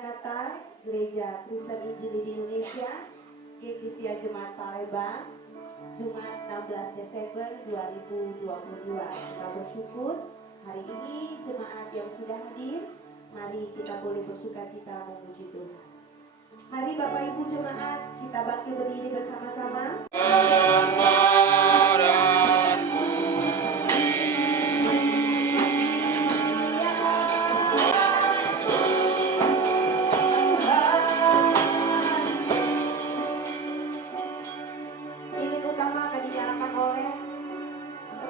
Maranatha Gereja Kristen Injili di Indonesia, Eklesia Jemaat Palembang, Jumat 16 Desember 2022. Kita bersyukur hari ini jemaat yang sudah hadir, mari kita boleh bersukacita memuji Tuhan. Mari Bapak Ibu jemaat, kita bangkit berdiri bersama-sama.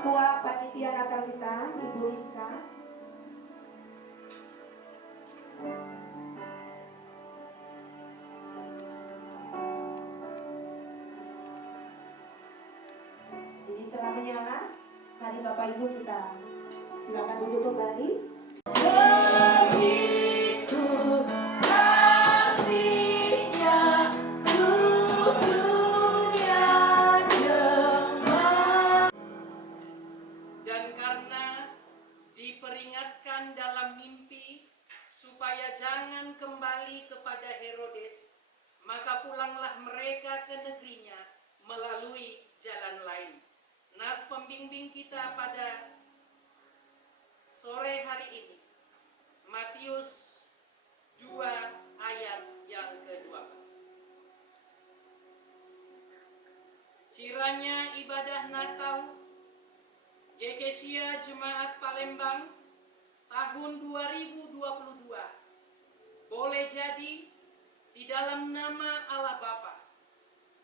Ketua Panitia Natal kita, Ibu Rizka. Ini telah menyala. Mari Bapak Ibu kita silakan duduk kembali. Diperingatkan dalam mimpi supaya jangan kembali kepada Herodes, maka pulanglah mereka ke negerinya melalui jalan lain. Nas pembimbing kita pada sore hari ini, Matius 2 ayat yang ke-12. Kiranya ibadah Natal Eklesia Jemaat Palembang tahun 2022 boleh jadi di dalam nama Allah Bapa,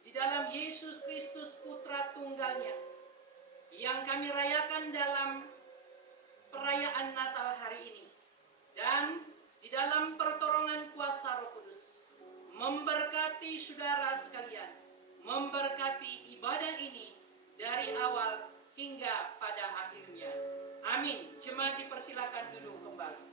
di dalam Yesus Kristus Putra Tunggalnya, yang kami rayakan dalam perayaan Natal hari ini, dan di dalam pertolongan kuasa Roh Kudus, memberkati saudara sekalian, memberkati ibadah ini dari awal hingga pada akhirnya. Amin. Jemaat dipersilakan duduk kembali.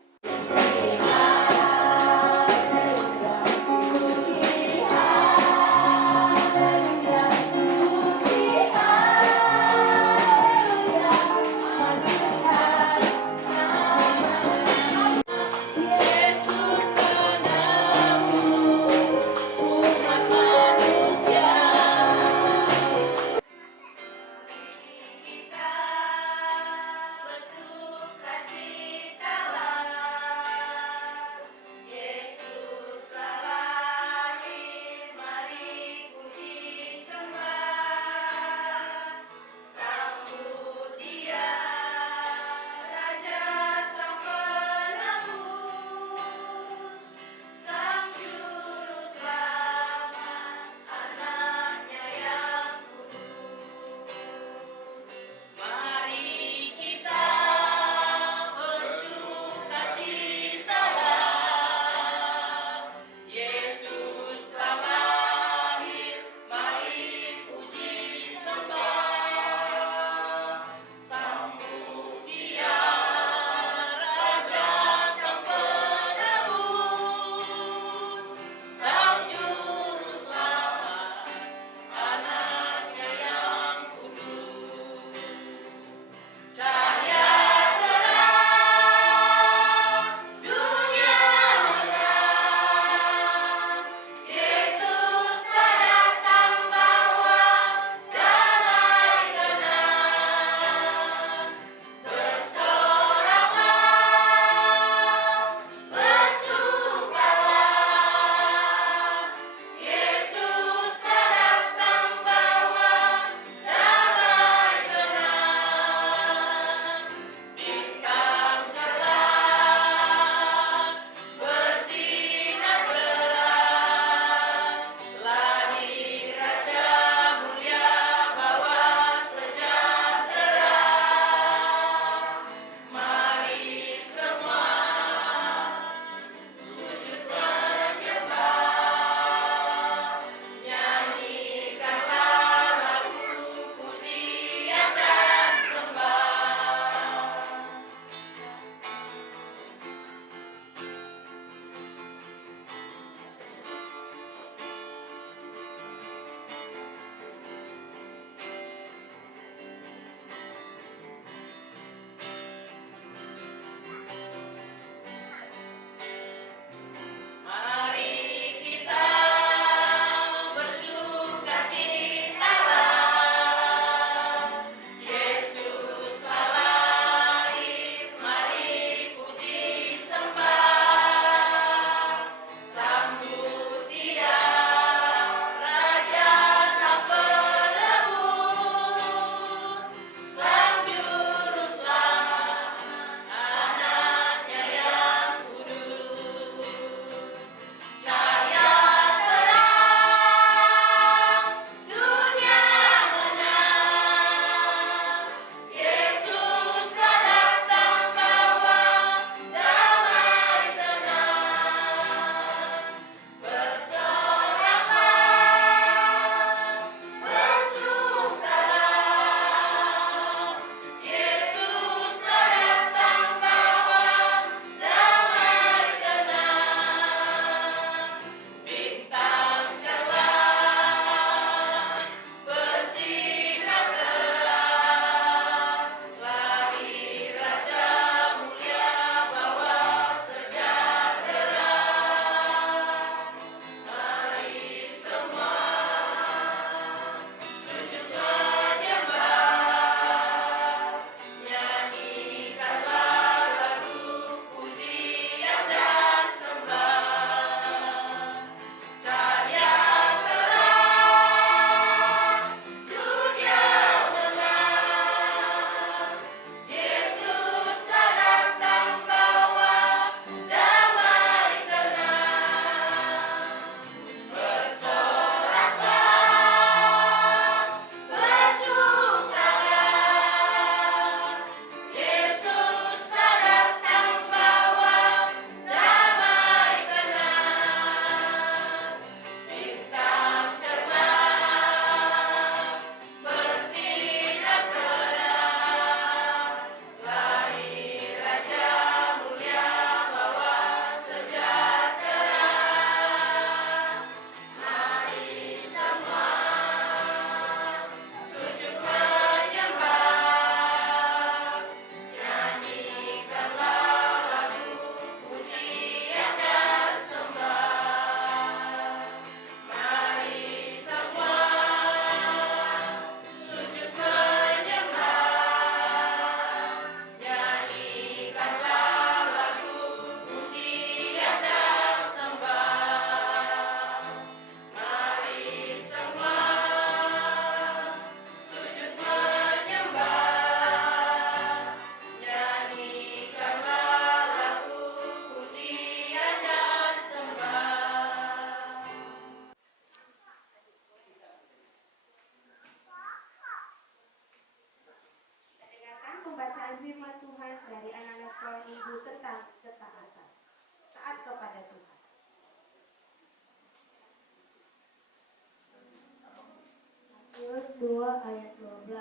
2 ayat 12.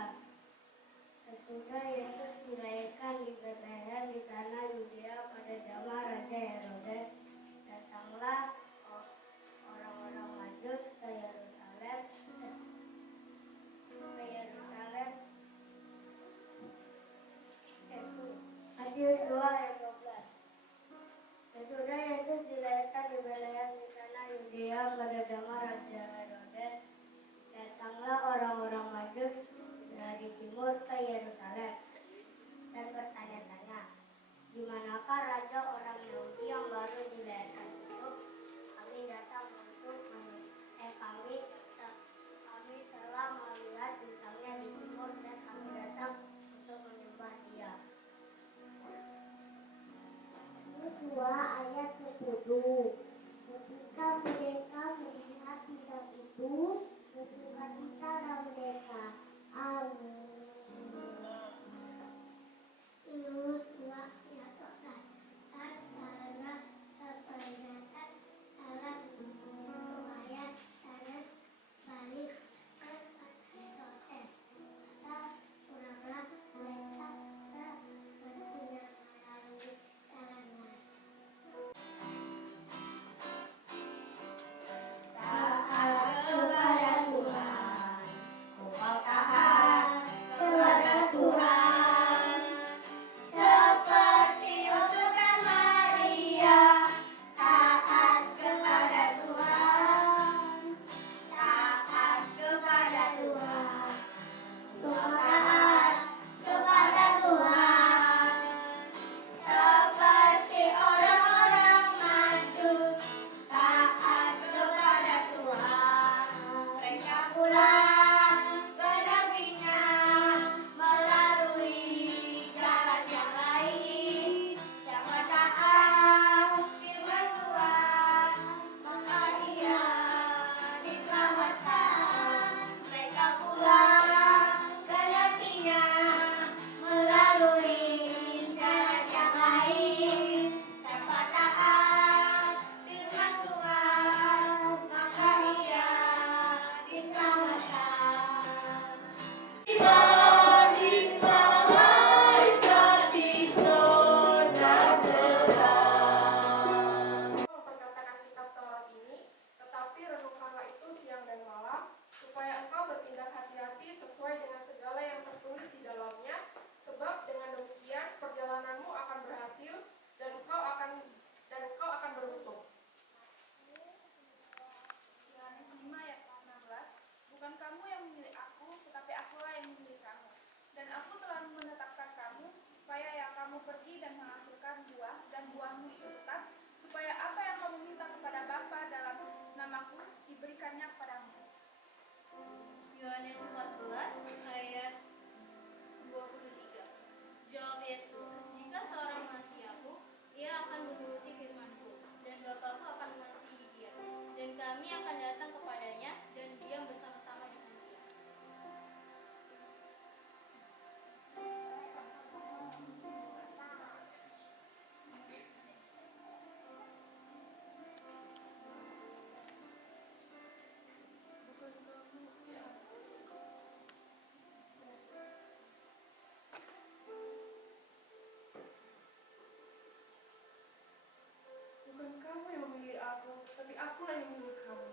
Sesudah Yesus dilahirkan di Betlehem di tanah Yudea pada zaman Raja Herodes, datanglah orang-orang Majus ke Yerusalem Matius 2 ayat 12. Sesudah Yesus dilahirkan di Betlehem di tanah Yudea pada zaman Raja Herodes, datanglah orang-orang Majus dari timur ke Yerusalem dan bertanya-tanya, di manakah raja orang Yahudi yang baru dilahirkan itu? Kami datang untuk kami telah melihat bintangnya di timur dan kami datang untuk menyembah Dia. Yosua ayat 10. Ketika mereka melihat bintang itu, bersukacita mereka. Amin. Yosua ayat 12. Karena kepenatan Allah supaya tanah balik Herodes. Pulanglah mereka ke Medina melalui jalan lain. Taat kepada Tuhan, engkau taat kepada Tuhan, seperti Yusuf dan Maria taat kepada Tuhan, taat kepada Tuhan, engkau taat kepada Tuhan, seperti orang-orang Majus taat kepada Tuhan. Mereka pulang ke negerinya melalui jalan yang lain. Siapa taat firman Tuhan, maka ia diselamatkan. Mereka pulang ke negerinya melalui jalan yang lain. Siapa taat firman Tuhan, maka ia diselamatkan. Dibanding malaikat di surga Perkataan Alkitab Taurat ini, tetapi renungkanlah itu siang dan malam, supaya engkau bertindak hati-hati sesuai dengan segala yang tertulis di dalamnya, sebab dengan demikian perjalananmu akan berhasil dan engkau akan beruntung. Yohanes 5 ayat 16. Bukan kamu yang memilih aku, tetapi akulah yang memilih kamu. Dan aku telah menetapkan kamu, supaya ya kamu pergi dan menghasilkan buah, dan buahmu itu tetap, supaya apa yang kamu minta kepada Bapa dalam namaku, diberikannya kepadamu. Yohanes 14 ayat 23. Jawab Yesus, jika seorang mengasihi aku, ia akan menuruti firman-Ku, dan Bapa-Ku akan mengasihi dia, dan kami akan datang kepadanya dan diam bersama-sama dengan dia. Bukan kamu yang memilih aku, tapi akulah yang memilih kamu.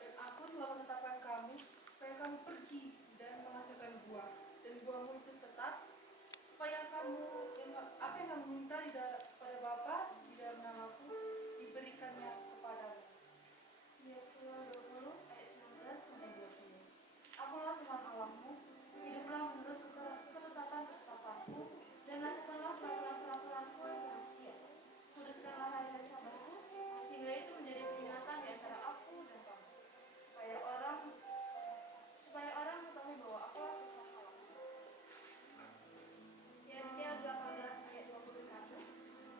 Dan aku telah menetapkan kamu, supaya kamu pergi dan menghasilkan buah, dan buahmu itu tetap, supaya apa yang kamu minta pada Bapa di dalam namaku, diberikannya kepadamu. Yesaya 20 ayat 19 sampai 20. Akulah Tuhan Allahmu, hiduplah menurut ketetapan-ketetapanku, dan lakukanlah peraturan-peraturanku dengan setia. Kuduskanlah hari-hari Sabatku, sehingga itu menjadi peringatan di antara aku dan kamu, supaya orang mengetahui bahwa akulah Tuhan Allahmu. Yesaya 18 ayat 21.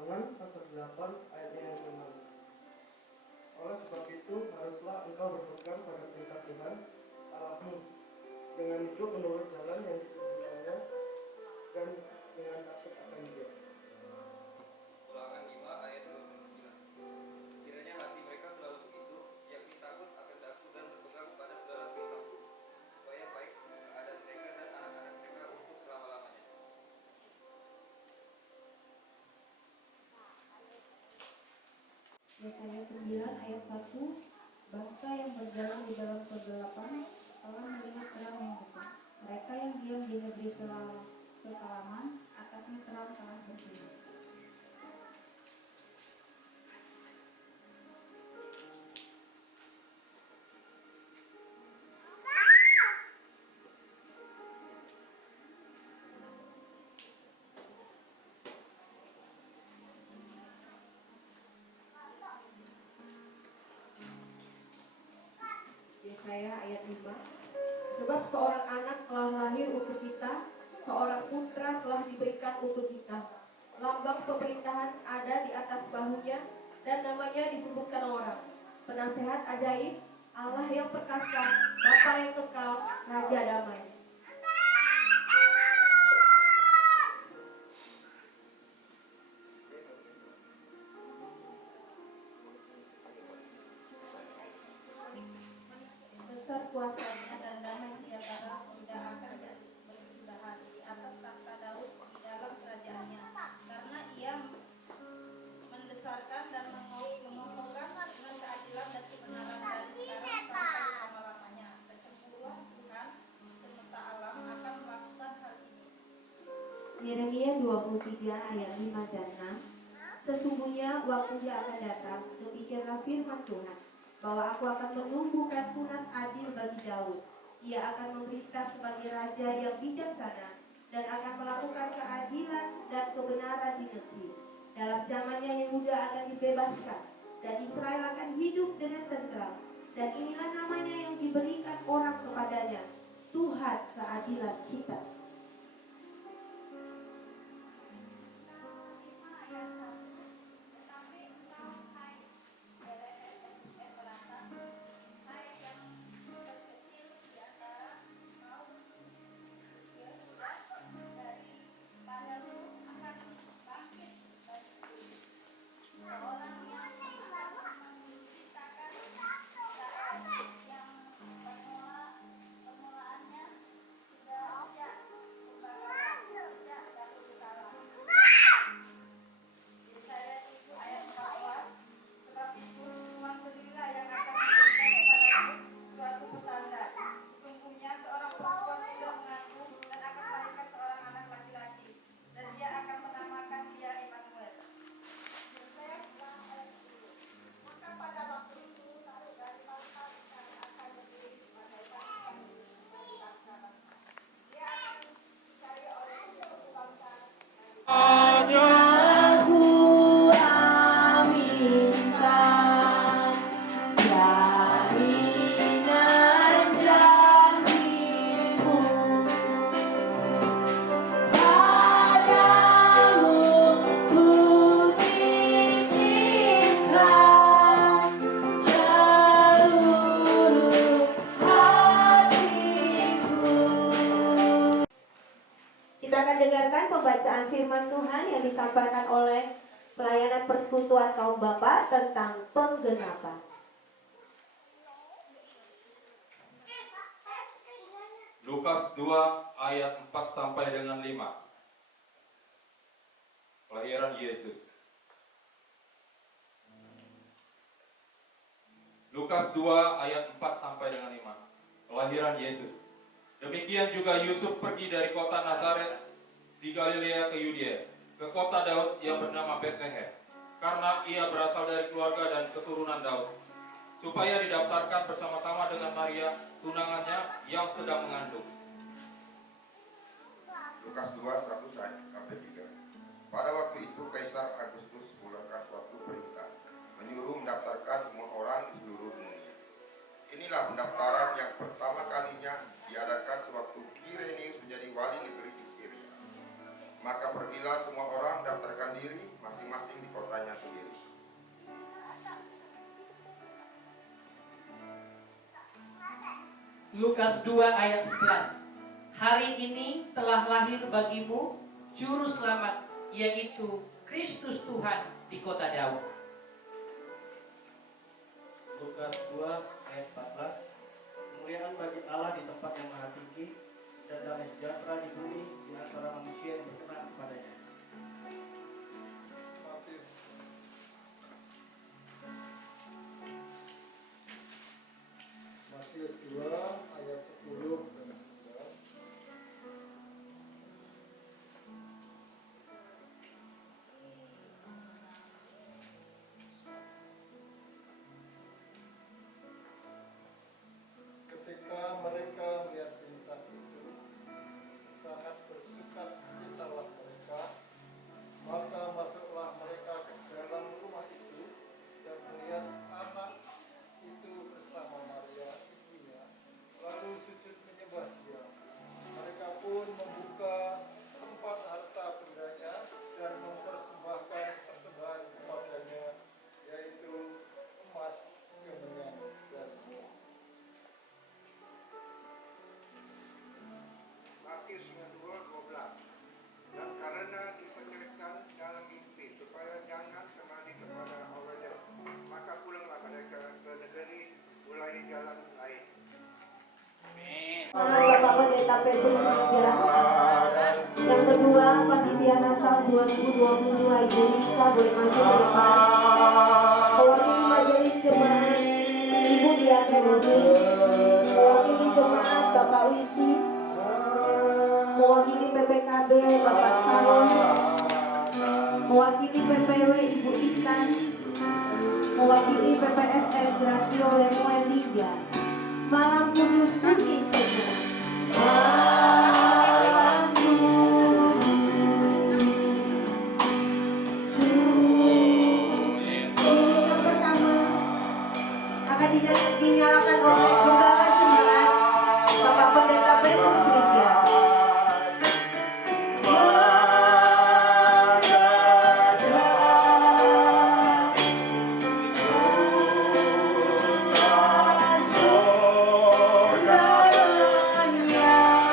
Ulangan pasal 8 ayatnya yang ke-6. Oleh sebab itu haruslah engkau berpegang pada perintah Tuhan Allahmu dengan hidup menurut jalan yang ditunjukkannya dan dengan takut akan Dia. Ulangan 5 ayat 29. Kiranya hati mereka selalu begitu, yakni takut akan Daku dan berpegang pada segala perintahku, supaya baik keadaan mereka dan anak-anak mereka untuk selama-lamanya. Yesaya 9 ayat 1, bangsa yang berjalan di dalam kegelapan telah melihat terang yang besar. Mereka yang diam di negeri kekelaman, atasnya terang telah bersinar. Yesaya ayat 5. Sebab seorang anak telah lahir untuk kita, seorang putra telah diberikan untuk kita. Lambang pemerintahan ada di atas bahunya, dan namanya disebutkan orang. Penasehat ajaib, Allah yang perkasa, Bapa yang kekal, Raja damai. Besar kuasanya dan damai sejahtera tidak akan berkesudahan di atas takhta Daud di dalam kerajaannya, karena ia mendesarkan dan mengokohkan dengan keadilan dan kebenaran dari sekarang sampai selama-lamanya. Kecemburuan Tuhan semesta alam akan melakukan hal ini. Yeremia 23 ayat 5 dan 6. Sesungguhnya waktunya akan datang, demikianlah firman Tuhan, bahwa aku akan menumbuhkan tunas adil bagi Daud. Ia akan memerintah sebagai raja yang bijaksana dan akan melakukan keadilan dan kebenaran di negeri. Dalam zamannya Yehuda akan dibebaskan dan Israel akan hidup dengan tentram. Dan inilah namanya yang diberikan orang kepadanya, Tuhan keadilan kita. Kita akan dengarkan pembacaan firman Tuhan yang disampaikan oleh pelayanan persekutuan kaum Bapa tentang penggenapan. Lukas 2 ayat 4 sampai dengan 5. Kelahiran Yesus. Lukas 2 ayat 4 sampai dengan 5. Kelahiran Yesus. Demikian juga Yusuf pergi dari kota Nazaret di Galilea ke Yudea, ke kota Daud yang bernama Betlehem, karena ia berasal dari keluarga dan keturunan Daud, supaya didaftarkan bersama-sama dengan Maria, tunangannya yang sedang mengandung. Lukas 2, 1-3. Pada waktu itu Kaisar Agustus mengeluarkan suatu perintah, menyuruh mendaftarkan semua orang di seluruh dunia. Inilah pendaftaran yang pertama kalinya diadakan sewaktu Kirenius menjadi wali negeri di Syria. Maka pergilah semua orang daftarkan diri masing-masing di kotanya sendiri. Lukas 2 ayat 11. Hari ini telah lahir bagimu juru selamat, yaitu Kristus Tuhan di kota Daud. Lukas 2 ayat 14. Kemuliaan bagi Allah di tempat yang maha tinggi, dan damai sejahtera di bumi di antara manusia yang berkenan kepadanya. Matius 2 ayat 10 dan 11. Ketika mereka melihat bintang itu, sangat bersuka citalah mereka. Maka masuklah mereka ke dalam rumah itu dan melihat anak itu bersama Maria ibunya, lalu sujud menyembah dia. Mereka pun membuka tempat harta bendanya dan mempersembahkan persembahan kepadanya, yaitu emas, kemenyan, dan uang. Matius 2:12. Dan karena diperingatkan dalam mimpi supaya jangan kembali kepada awalnya, maka pulanglah mereka ke negeri mulai jalan lain. Bapak Pendeta Petrus ya. Yang kedua, panitia Natal 2022 Ibu Rizka boleh maju ke depan. Mewakili majelis jemaat Ibu Diana Nuni, mewakili jemaat Bapak Wici, mewakili PPKB Bapak Salon, mewakili PPW Ibu Ikan, mewakili PPSN Gracio Lemuel Libya. Malam Kudus Sunyi Segera. Malam Kudus Sunyi. Yang pertama akan dinyalakan oleh Gembala Jemaat Bapak Pendeta Petrus Gereja. Yeah.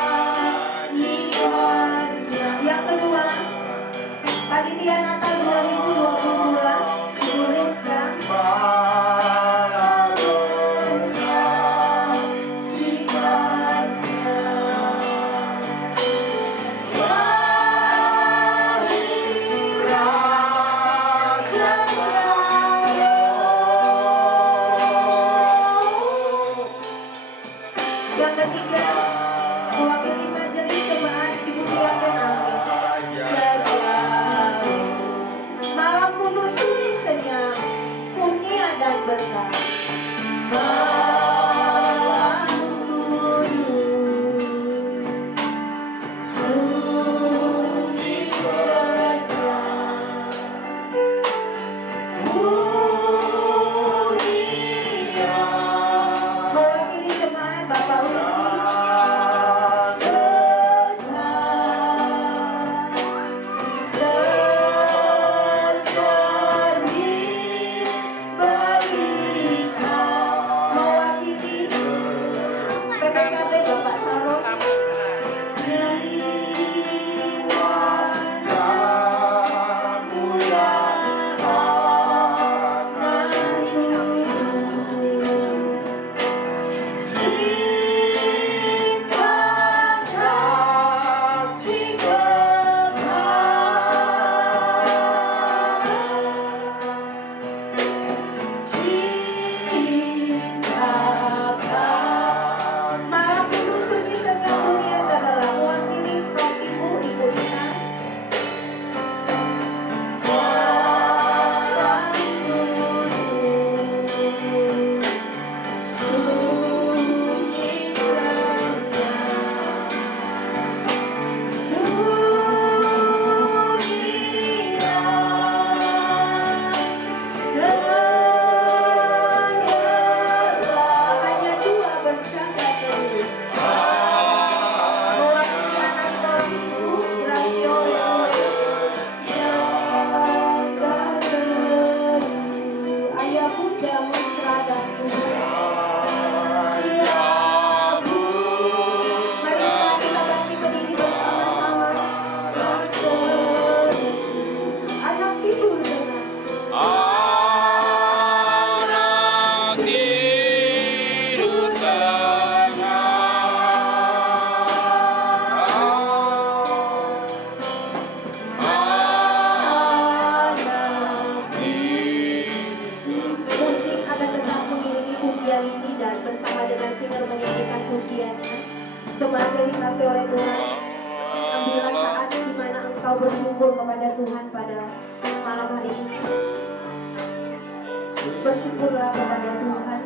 Bersyukurlah kepada Tuhan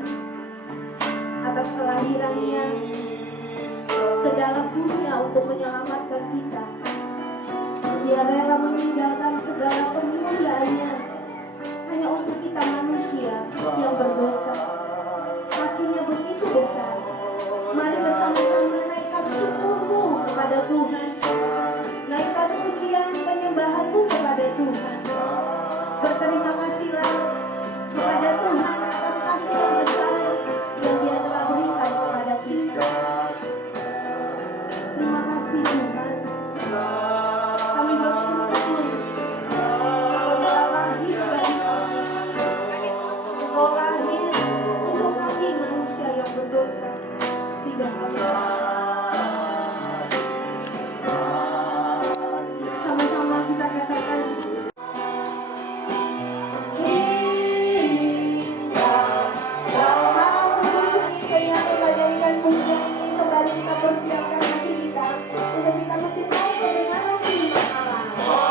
atas kelahirannya ke dalam dunia untuk menyelamatkan kita. Dia rela meninggalkan segala kemuliaannya hanya untuk kita manusia yang berdosa. Kasih-Nya begitu besar. Mari bersama-sama naikkan syukurmu kepada Tuhan. Naikkan pujian penyembahanmu kepada Tuhan. Berterima kasihlah kepada Tuhan atas kasih yang besar yang Dia telah berikan kepada kita. Terima kasih Tuhan. Kami bersyukur Engkau telah lahir bagi kami. Engkau lahir untuk kami manusia yang berdosa. Sehingga kami sama-sama kita katakan persiapkan hati kita untuk kita mencintai kebenaran firman Allah.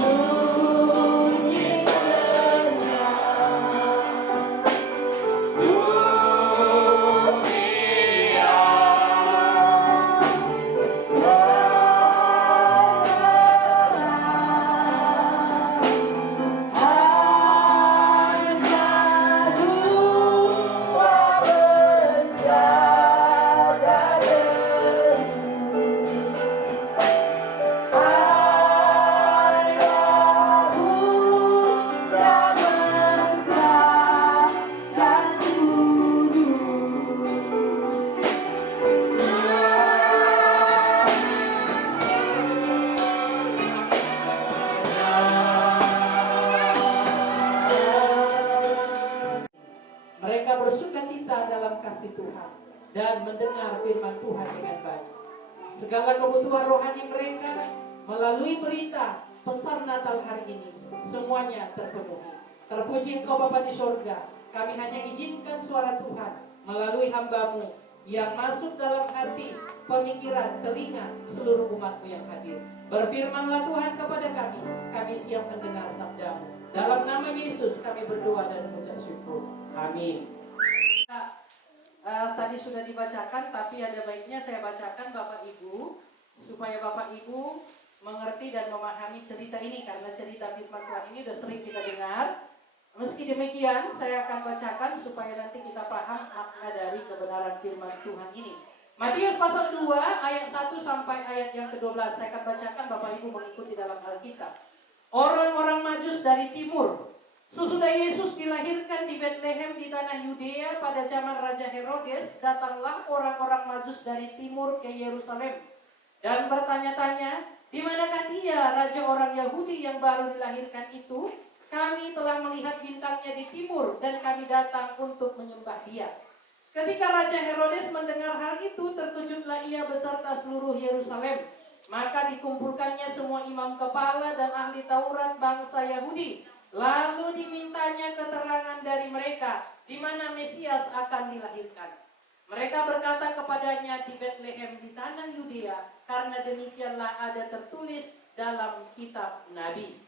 Sunyi Mereka bersuka cita dalam kasih Tuhan dan mendengar firman Tuhan dengan baik. Segala kebutuhan rohani mereka melalui berita pesan Natal hari ini semuanya terpenuhi. Terpuji Engkau Bapa di sorga. Kami hanya izinkan suara Tuhan melalui hamba-Mu yang masuk dalam hati, pemikiran, telinga seluruh umat-Mu yang hadir. Berfirmanlah Tuhan kepada kami siap mendengar sabda-Mu. Dalam nama Yesus kami berdoa dan mengucap syukur. Amin. Tadi sudah dibacakan, tapi ada baiknya saya bacakan Bapak Ibu, supaya Bapak Ibu mengerti dan memahami cerita ini, karena cerita firman Tuhan ini sudah sering kita dengar. Meski demikian, saya akan bacakan supaya nanti kita paham makna dari kebenaran firman Tuhan ini. Matius pasal 2 ayat 1 sampai ayat yang ke-12 saya akan bacakan, Bapak Ibu mengikuti dalam Alkitab. Orang-orang Majus dari timur. Sesudah Yesus dilahirkan di Betlehem di tanah Yudea pada zaman Raja Herodes, datanglah orang-orang Majus dari timur ke Yerusalem dan bertanya-tanya, di manakah dia, raja orang Yahudi yang baru dilahirkan itu? Kami telah melihat bintangnya di timur dan kami datang untuk menyembah dia. Ketika Raja Herodes mendengar hal itu, terkejutlah ia beserta seluruh Yerusalem. Maka dikumpulkannya semua imam kepala dan ahli Taurat bangsa Yahudi. Lalu dimintanya keterangan dari mereka di mana Mesias akan dilahirkan. Mereka berkata kepadanya, di Betlehem di tanah Yudea, karena demikianlah ada tertulis dalam kitab Nabi.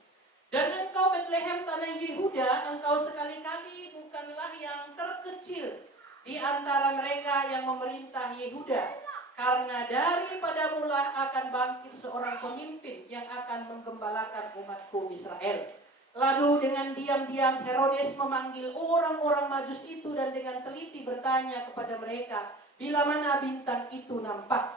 Dan engkau Betlehem tanah Yehuda, engkau sekali-kali bukanlah yang terkecil di antara mereka yang memerintah Yehuda, karena daripada mula akan bangkit seorang pemimpin yang akan menggembalakan umatku Israel. Lalu dengan diam-diam Herodes memanggil orang-orang Majus itu dan dengan teliti bertanya kepada mereka, bila mana bintang itu nampak.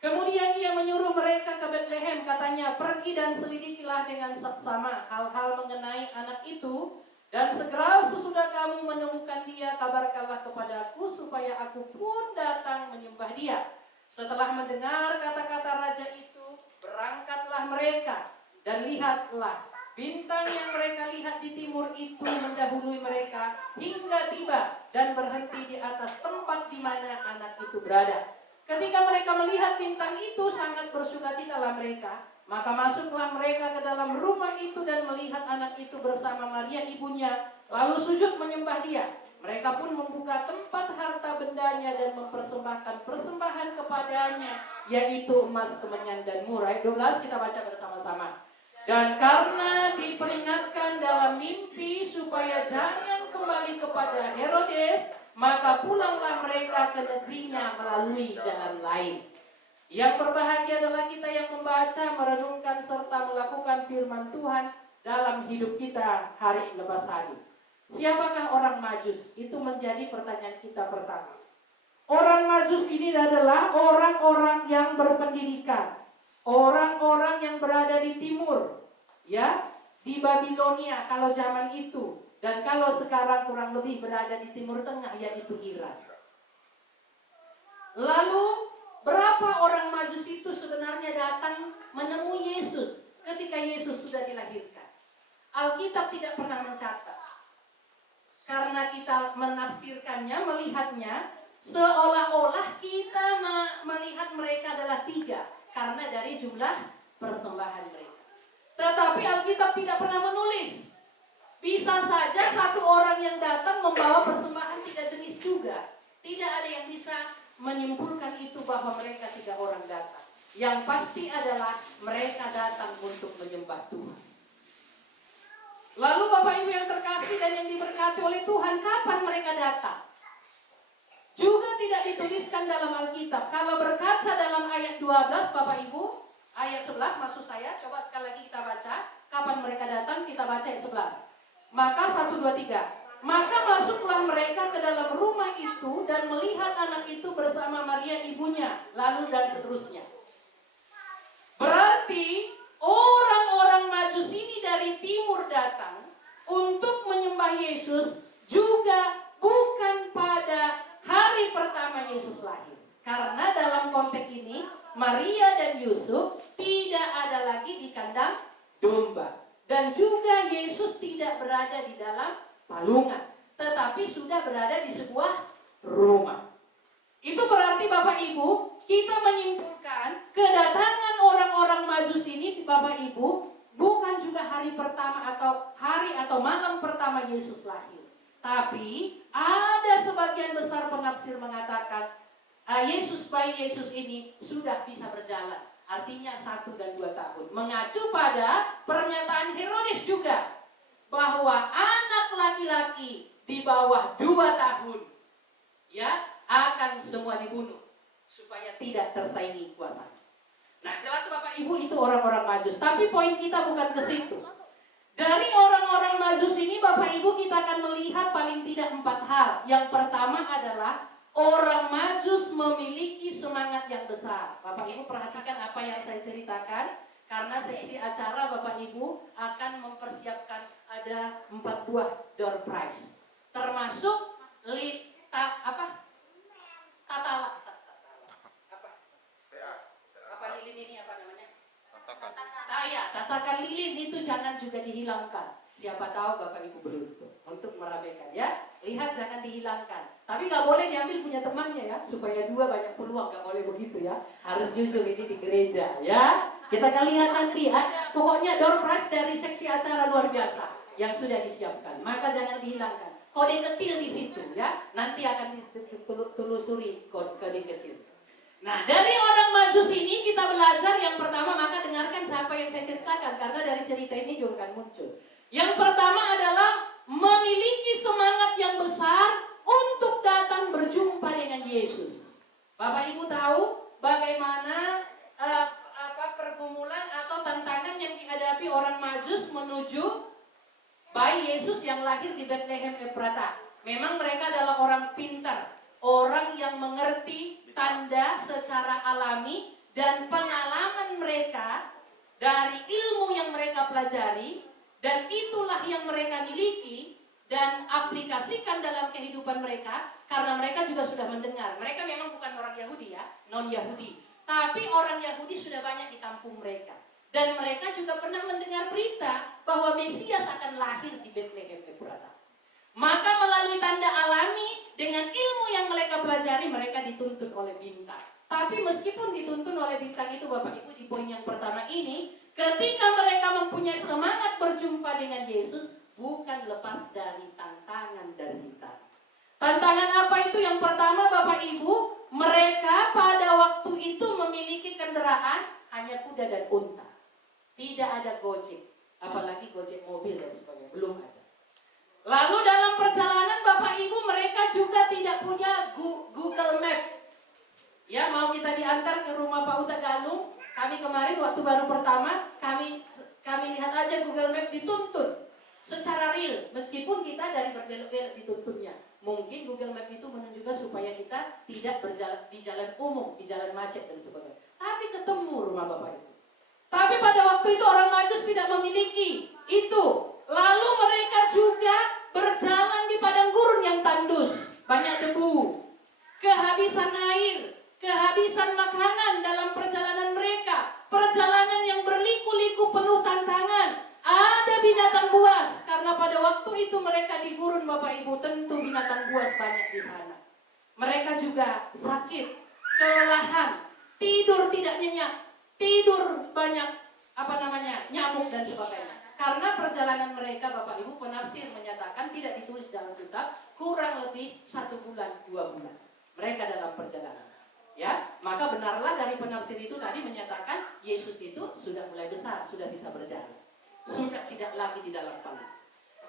Kemudian ia menyuruh mereka ke Betlehem, katanya, pergi dan selidikilah dengan saksama hal-hal mengenai anak itu, dan segera sesudah kamu menemukan dia, kabarkanlah kepadaku supaya aku pun datang menyembah dia. Setelah mendengar kata-kata raja itu, berangkatlah mereka, dan lihatlah, bintang yang mereka lihat di timur itu mendahului mereka hingga tiba dan berhenti di atas tempat di mana anak itu berada. Ketika mereka melihat bintang itu, sangat bersukacitalah mereka. Maka masuklah mereka ke dalam rumah itu dan melihat anak itu bersama Maria ibunya, lalu sujud menyembah dia. Mereka pun membuka tempat harta bendanya dan mempersembahkan persembahan kepadanya, yaitu emas, kemenyan, dan murah. 12 kita baca bersama-sama. Dan karena diperingatkan dalam mimpi supaya jangan kembali kepada Herodes, maka pulanglah mereka ke negerinya melalui jalan lain. Yang berbahagia adalah kita yang membaca, merenungkan, serta melakukan firman Tuhan dalam hidup kita hari lepas hari. Siapakah orang Majus? Itu menjadi pertanyaan kita pertama. Orang Majus ini adalah orang-orang yang berpendidikan, orang-orang yang berada di timur, ya, di Babilonia kalau zaman itu, dan kalau sekarang kurang lebih berada di timur tengah, yaitu Iran. Lalu berapa orang Majus itu sebenarnya datang menemui Yesus ketika Yesus sudah dilahirkan? Alkitab tidak pernah mencatat. Karena kita menafsirkannya, melihatnya, seolah-olah kita melihat mereka adalah 3 karena dari jumlah persembahan mereka. Tetapi Alkitab tidak pernah menulis. Bisa saja satu orang yang datang membawa persembahan 3 jenis juga. Tidak ada yang bisa menyimpulkan itu bahwa mereka 3 orang datang. Yang pasti adalah mereka datang untuk menyembah Tuhan. Lalu Bapak Ibu yang terkasih dan yang diberkati oleh Tuhan, kapan mereka datang? Juga tidak dituliskan dalam Alkitab. Kalau berkaca dalam ayat 12 Bapak Ibu, ayat 11 maksud saya, coba sekali lagi kita baca. Kapan mereka datang? Kita baca ayat 11. Maka 1, 2, 3. Maka masuklah mereka ke dalam rumah itu dan melihat anak itu bersama Maria ibunya, lalu dan seterusnya. Berarti orang-orang Majus ini dari timur datang untuk menyembah Yesus juga bukan pada hari pertama Yesus lahir. Karena dalam konteks ini Maria dan Yusuf tidak ada lagi di kandang domba. Dan juga Yesus tidak berada di dalam palungan, tetapi sudah berada di sebuah rumah. Itu berarti Bapak Ibu, kita menyimpulkan kedatangan orang-orang Majus ini Bapak Ibu bukan juga hari pertama atau hari atau malam pertama Yesus lahir. Tapi ada sebagian besar penafsir mengatakan bayi Yesus ini sudah bisa berjalan. Artinya 1 dan 2 tahun. Mengacu pada pernyataan Herodes juga bahwa anak laki-laki di bawah 2 tahun ya akan semua dibunuh supaya tidak tersaingi kuasa. Nah, jelas Bapak Ibu itu orang-orang Majus. Tapi poin kita bukan ke situ. Dari orang-orang Majus ini Bapak Ibu kita akan melihat paling tidak 4 hal. Yang pertama adalah orang Majus memiliki semangat yang besar. Bapak Ibu perhatikan apa yang saya ceritakan. Karena seksi acara Bapak Ibu akan mempersiapkan ada 4 buah door prize. Termasuk lilin ini apa namanya? Tatakan lilin itu jangan juga dihilangkan. Siapa tahu Bapak Ibu beruntung untuk meramaikan ya. Lihat jangan dihilangkan. Tapi nggak boleh diambil punya temannya ya, supaya 2 banyak peluang, nggak boleh begitu ya. Harus jujur ini di gereja ya. Kita akan lihat nanti ada pokoknya door prize dari seksi acara luar biasa yang sudah disiapkan. Maka jangan dihilangkan. Kode kecil di situ ya. Nanti akan ditelusuri kode kecil. Nah, dari orang Majus ini kita belajar yang pertama, maka dengarkan siapa yang saya ceritakan karena dari cerita ini juga akan muncul. Yang pertama adalah memiliki semangat yang besar untuk datang berjumpa dengan Yesus. Bapak Ibu tahu bagaimana pergumulan atau tantangan yang dihadapi orang Majus menuju bayi Yesus yang lahir di Bethlehem Efrata. Memang mereka adalah orang pintar, orang yang mengerti tanda secara alami dan pengalaman mereka dari ilmu yang mereka pelajari, dan itulah yang mereka miliki dan aplikasikan dalam kehidupan mereka karena mereka juga sudah mendengar. Mereka memang bukan orang Yahudi ya, non-Yahudi. Tapi orang Yahudi sudah banyak di kampung mereka. Dan mereka juga pernah mendengar berita bahwa Mesias akan lahir di Bethlehem Efrata. Maka melalui tanda alami dengan ilmu yang mereka pelajari, mereka dituntun oleh bintang. Tapi meskipun dituntun oleh bintang itu Bapak Ibu di poin yang pertama ini, ketika mereka mempunyai semangat berjumpa dengan Yesus, bukan lepas dari tantangan dari bintang. Tantangan apa itu? Yang pertama Bapak Ibu, mereka pada waktu itu memiliki kendaraan hanya kuda dan unta. Tidak ada Gojek, apalagi Gojek mobil dan sebagainya, belum ada. Lalu dalam perjalanan Bapak Ibu mereka juga tidak punya Google Map. Ya, mau kita diantar ke rumah Pak Uta Galung, kami kemarin waktu baru pertama, kami lihat aja Google Map dituntun secara real, meskipun kita dari berbelok-belok dituntunnya. Mungkin Google Map itu menunjukkan supaya kita tidak berjalan di jalan umum, di jalan macet dan sebagainya. Tapi ketemu rumah Bapak Ibu. Tapi pada waktu itu orang Majus tidak memiliki itu. Lalu mereka juga berjalan di padang gurun yang tandus, banyak debu, kehabisan air, kehabisan makanan dalam perjalanan mereka. Perjalanan yang berliku-liku penuh tantangan. Ada binatang buas, karena pada waktu itu mereka di gurun Bapak Ibu, tentu binatang buas banyak di sana. Mereka juga sakit, kelelahan, tidur tidak nyenyak, tidur banyak nyamuk dan sebagainya. Karena perjalanan mereka Bapak Ibu, penafsir menyatakan tidak ditulis dalam kitab, kurang lebih 1 bulan 2 bulan mereka dalam perjalanan. Ya, maka benarlah dari penafsir itu tadi menyatakan Yesus itu sudah mulai besar, sudah bisa berjalan, sudah tidak lagi di dalam palang.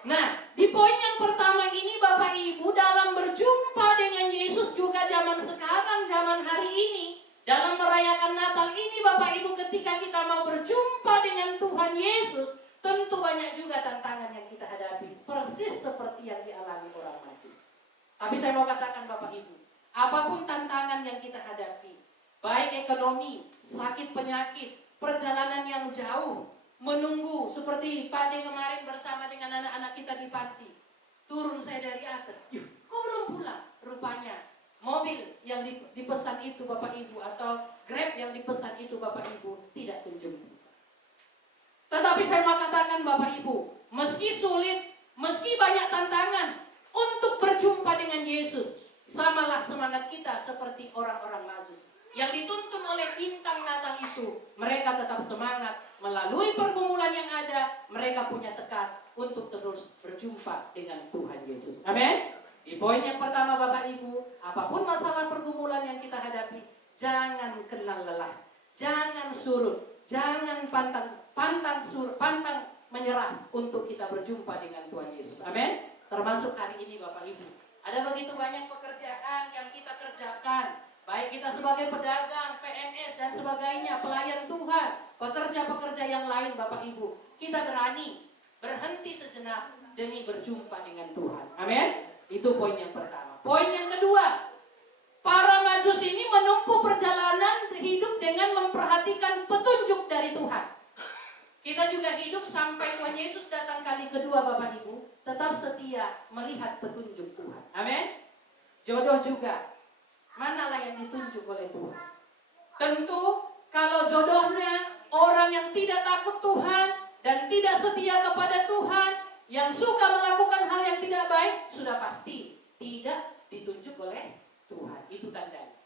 Nah, di poin yang pertama ini Bapak Ibu, dalam berjumpa dengan Yesus juga zaman sekarang, zaman hari ini, dalam merayakan Natal ini Bapak Ibu, ketika kita mau berjumpa dengan Tuhan Yesus, tentu banyak juga tantangan yang kita hadapi, persis seperti yang dialami orang Majus. Tapi saya mau katakan Bapak Ibu, apapun tantangan yang kita hadapi, baik ekonomi, sakit penyakit, perjalanan yang jauh, menunggu seperti Pak De kemarin bersama dengan anak-anak kita di panti. Turun saya dari atas, kok belum pulang? Rupanya mobil yang dipesan itu Bapak Ibu, atau Grab yang dipesan itu Bapak Ibu tidak kunjung. Tetapi saya mau katakan Bapak Ibu, meski sulit, meski banyak tantangan untuk berjumpa dengan Yesus, samalah semangat kita seperti orang-orang Majus yang dituntun oleh bintang Natal itu. Mereka tetap semangat melalui pergumulan yang ada, mereka punya tekad untuk terus berjumpa dengan Tuhan Yesus. Amin. Di poin yang pertama Bapak Ibu, apapun masalah pergumulan yang kita hadapi, jangan kenal lelah, jangan surut, jangan pantang menyerah untuk kita berjumpa dengan Tuhan Yesus. Amin. Termasuk hari ini Bapak Ibu, ada begitu banyak pekerjaan yang kita kerjakan, baik kita sebagai pedagang, PNS dan sebagainya, pelayan Tuhan, pekerja-pekerja yang lain Bapak Ibu, kita berani berhenti sejenak demi berjumpa dengan Tuhan. Amin. Itu poin yang pertama. Poin yang kedua, para Majus ini menempuh perjalanan hidup dengan memperhatikan petunjuk dari Tuhan. Kita juga hidup sampai Tuhan Yesus datang kali kedua Bapak Ibu, tetap setia melihat petunjuk Tuhan. Amin. Jodoh juga, manalah yang ditunjuk oleh Tuhan. Tentu kalau jodohnya orang yang tidak takut Tuhan dan tidak setia kepada Tuhan, yang suka melakukan hal yang tidak baik, sudah pasti tidak ditunjuk oleh Tuhan. Itu tandanya.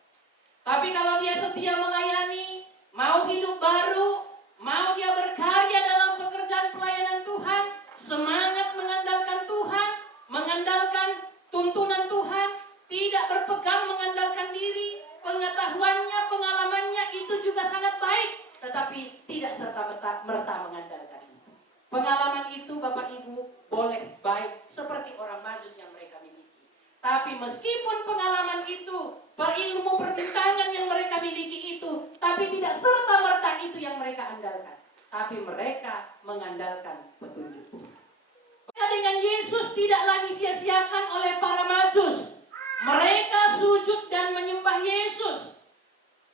Tapi kalau dia setia melayani, mau hidup baru, mau dia berkarya dalam pekerjaan pelayanan Tuhan, semangat mengandalkan Tuhan, mengandalkan tuntunan Tuhan, tidak berpegang mengandalkan diri, pengetahuannya, pengalamannya itu juga sangat baik, tetapi tidak serta-merta mengandalkan itu. Pengalaman itu Bapak Ibu boleh baik seperti orang Majus yang mereka miliki. Tapi meskipun pengalaman itu, ilmu perbintangan yang mereka miliki itu, tapi tidak serta-merta itu yang mereka andalkan. Tapi mereka mengandalkan petunjuk Tuhan. Dengan Yesus tidaklah disia-siakan oleh para Majus. Mereka sujud dan menyembah Yesus.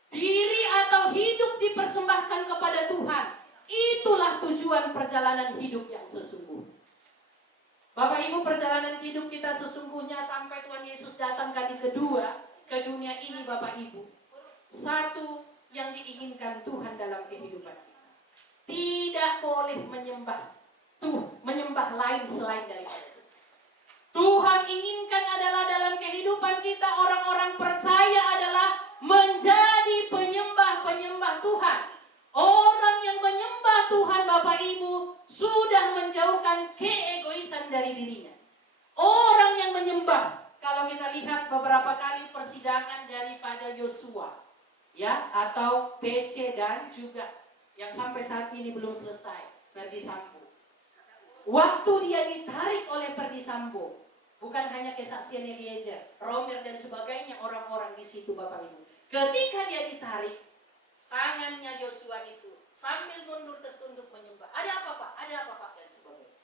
Diri atau hidup dipersembahkan kepada Tuhan. Itulah tujuan perjalanan hidup yang sesungguhnya. Bapak Ibu, perjalanan hidup kita sesungguhnya sampai Tuhan Yesus datang kali kedua ke dunia ini Bapak Ibu. Satu yang diinginkan Tuhan dalam kehidupan kita. Tidak boleh menyembah lain selain daripada Tuhan. Tuhan inginkan adalah dalam kehidupan kita orang-orang percaya adalah menjadi penyembah-penyembah Tuhan. Orang yang menyembah Tuhan Bapak Ibu sudah menjauhkan keegoisan dari dirinya. Orang yang menyembah, kalau kita lihat beberapa kali persidangan daripada Yosua, ya, atau PC dan juga yang sampai saat ini belum selesai, Ferdy Sambo. Waktu dia ditarik oleh Ferdy Sambo, bukan hanya kesaksian Eliezer, Romer dan sebagainya, orang-orang di situ Bapak Ibu. Ketika dia ditarik, tangannya Yosua itu sambil mundur tertunduk menyembah. Ada apa Pak? Ada apa Pak? Dan sebagainya.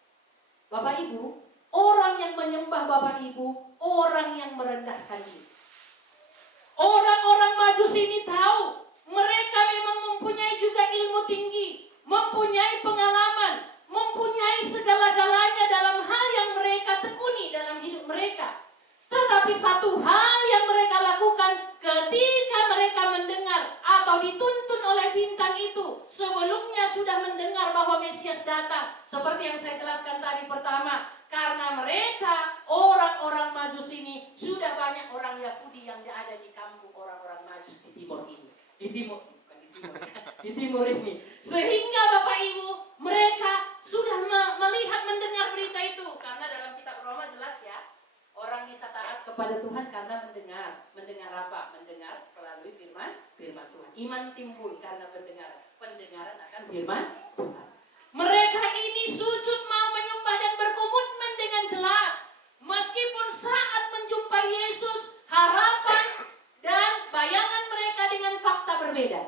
Bapak Ibu, orang yang menyembah Bapak Ibu, orang yang merendahkan diri. Orang-orang Majus ini tahu mereka memang mempunyai juga ilmu tinggi, mempunyai pengalaman, mempunyai segala-galanya dalam hal yang mereka tekuni dalam hidup mereka. Tetapi satu hal yang mereka lakukan ketika mereka mendengar atau dituntun oleh bintang itu, sebelumnya sudah mendengar bahwa Mesias datang. Seperti yang saya jelaskan tadi pertama, karena mereka orang-orang Majus ini sudah banyak orang Yahudi yang ada di kampung orang-orang Majus di timur ini. Di timur ini. Sehingga Bapak Ibu, mereka sudah melihat mendengar berita itu. Karena dalam kitab Roma jelas ya, orang bisa taat kepada Tuhan karena mendengar. Mendengar apa? Mendengar melalui firman Tuhan. Iman timbul karena pendengaran. Pendengaran akan firman Tuhan. Mereka ini sujud mau menyembah dan berkomitmen dengan jelas. Meskipun saat menjumpai Yesus, harapan dan bayangan mereka dengan fakta berbeda.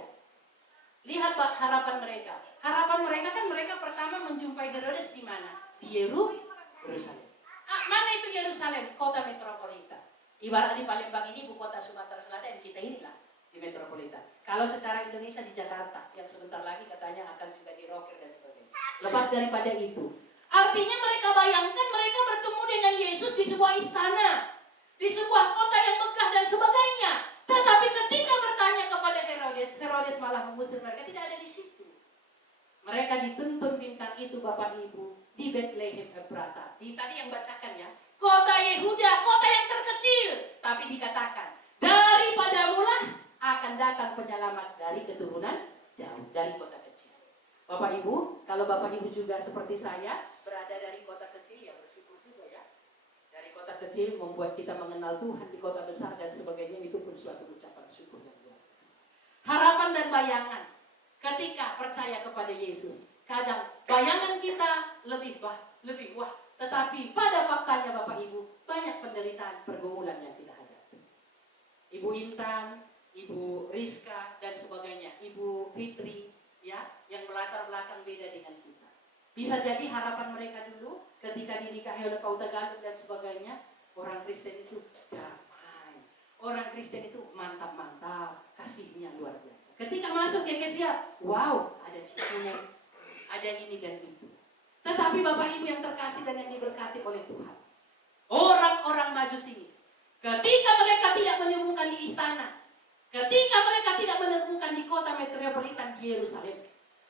Lihat harapan mereka. Harapan mereka kan mereka pertama menjumpai Herodes di mana? Di Yerusalem. Mana itu Yerusalem? Kota metropolitan. Ibarat di Palembang ini ibu kota Sumatera Selatan, kita inilah di metropolitan. Kalau secara Indonesia di Jakarta, yang sebentar lagi katanya akan juga di Rocker dan sebagainya. Lepas daripada itu, artinya mereka bayangkan mereka bertemu dengan Yesus di sebuah istana, di sebuah kota yang megah dan sebagainya. Tetapi ketika bertanya kepada Herodes, Herodes malah mengusir mereka, tidak ada di situ. Mereka dituntun bintang itu Bapak Ibu di Bethlehem Efrata. Tadi yang bacakan ya, kota Yehuda, kota yang terkecil. Tapi dikatakan, daripada mulah akan datang penyelamat dari keturunan Daud, dari kota kecil. Bapak Ibu, kalau Bapak Ibu juga seperti saya berada dari kota kecil, ya bersyukur juga ya. Dari kota kecil membuat kita mengenal Tuhan di kota besar dan sebagainya, itu pun suatu ucapan syukur yang luar biasa. Harapan dan bayangan ketika percaya kepada Yesus, kadang bayangan kita lebih wah, tetapi pada faktanya Bapak Ibu, banyak penderitaan pergumulan yang kita hadapi. Ibu Intan, Ibu Rizka dan sebagainya, Ibu Fitri ya, yang berlatar belakang beda dengan kita. Bisa jadi harapan mereka dulu ketika dinikahi oleh Pauta Galung dan sebagainya, orang Kristen itu damai, orang Kristen itu mantap-mantap, kasihnya luar biasa. Ketika masuk Eklesia, wow, ada cikunya, ada ini dan itu. Tetapi Bapak Ibu yang terkasih dan yang diberkati oleh Tuhan, orang-orang Majus ini, ketika mereka tidak menemukan di istana, ketika mereka tidak menemukan di kota metropolitan di Yerusalem,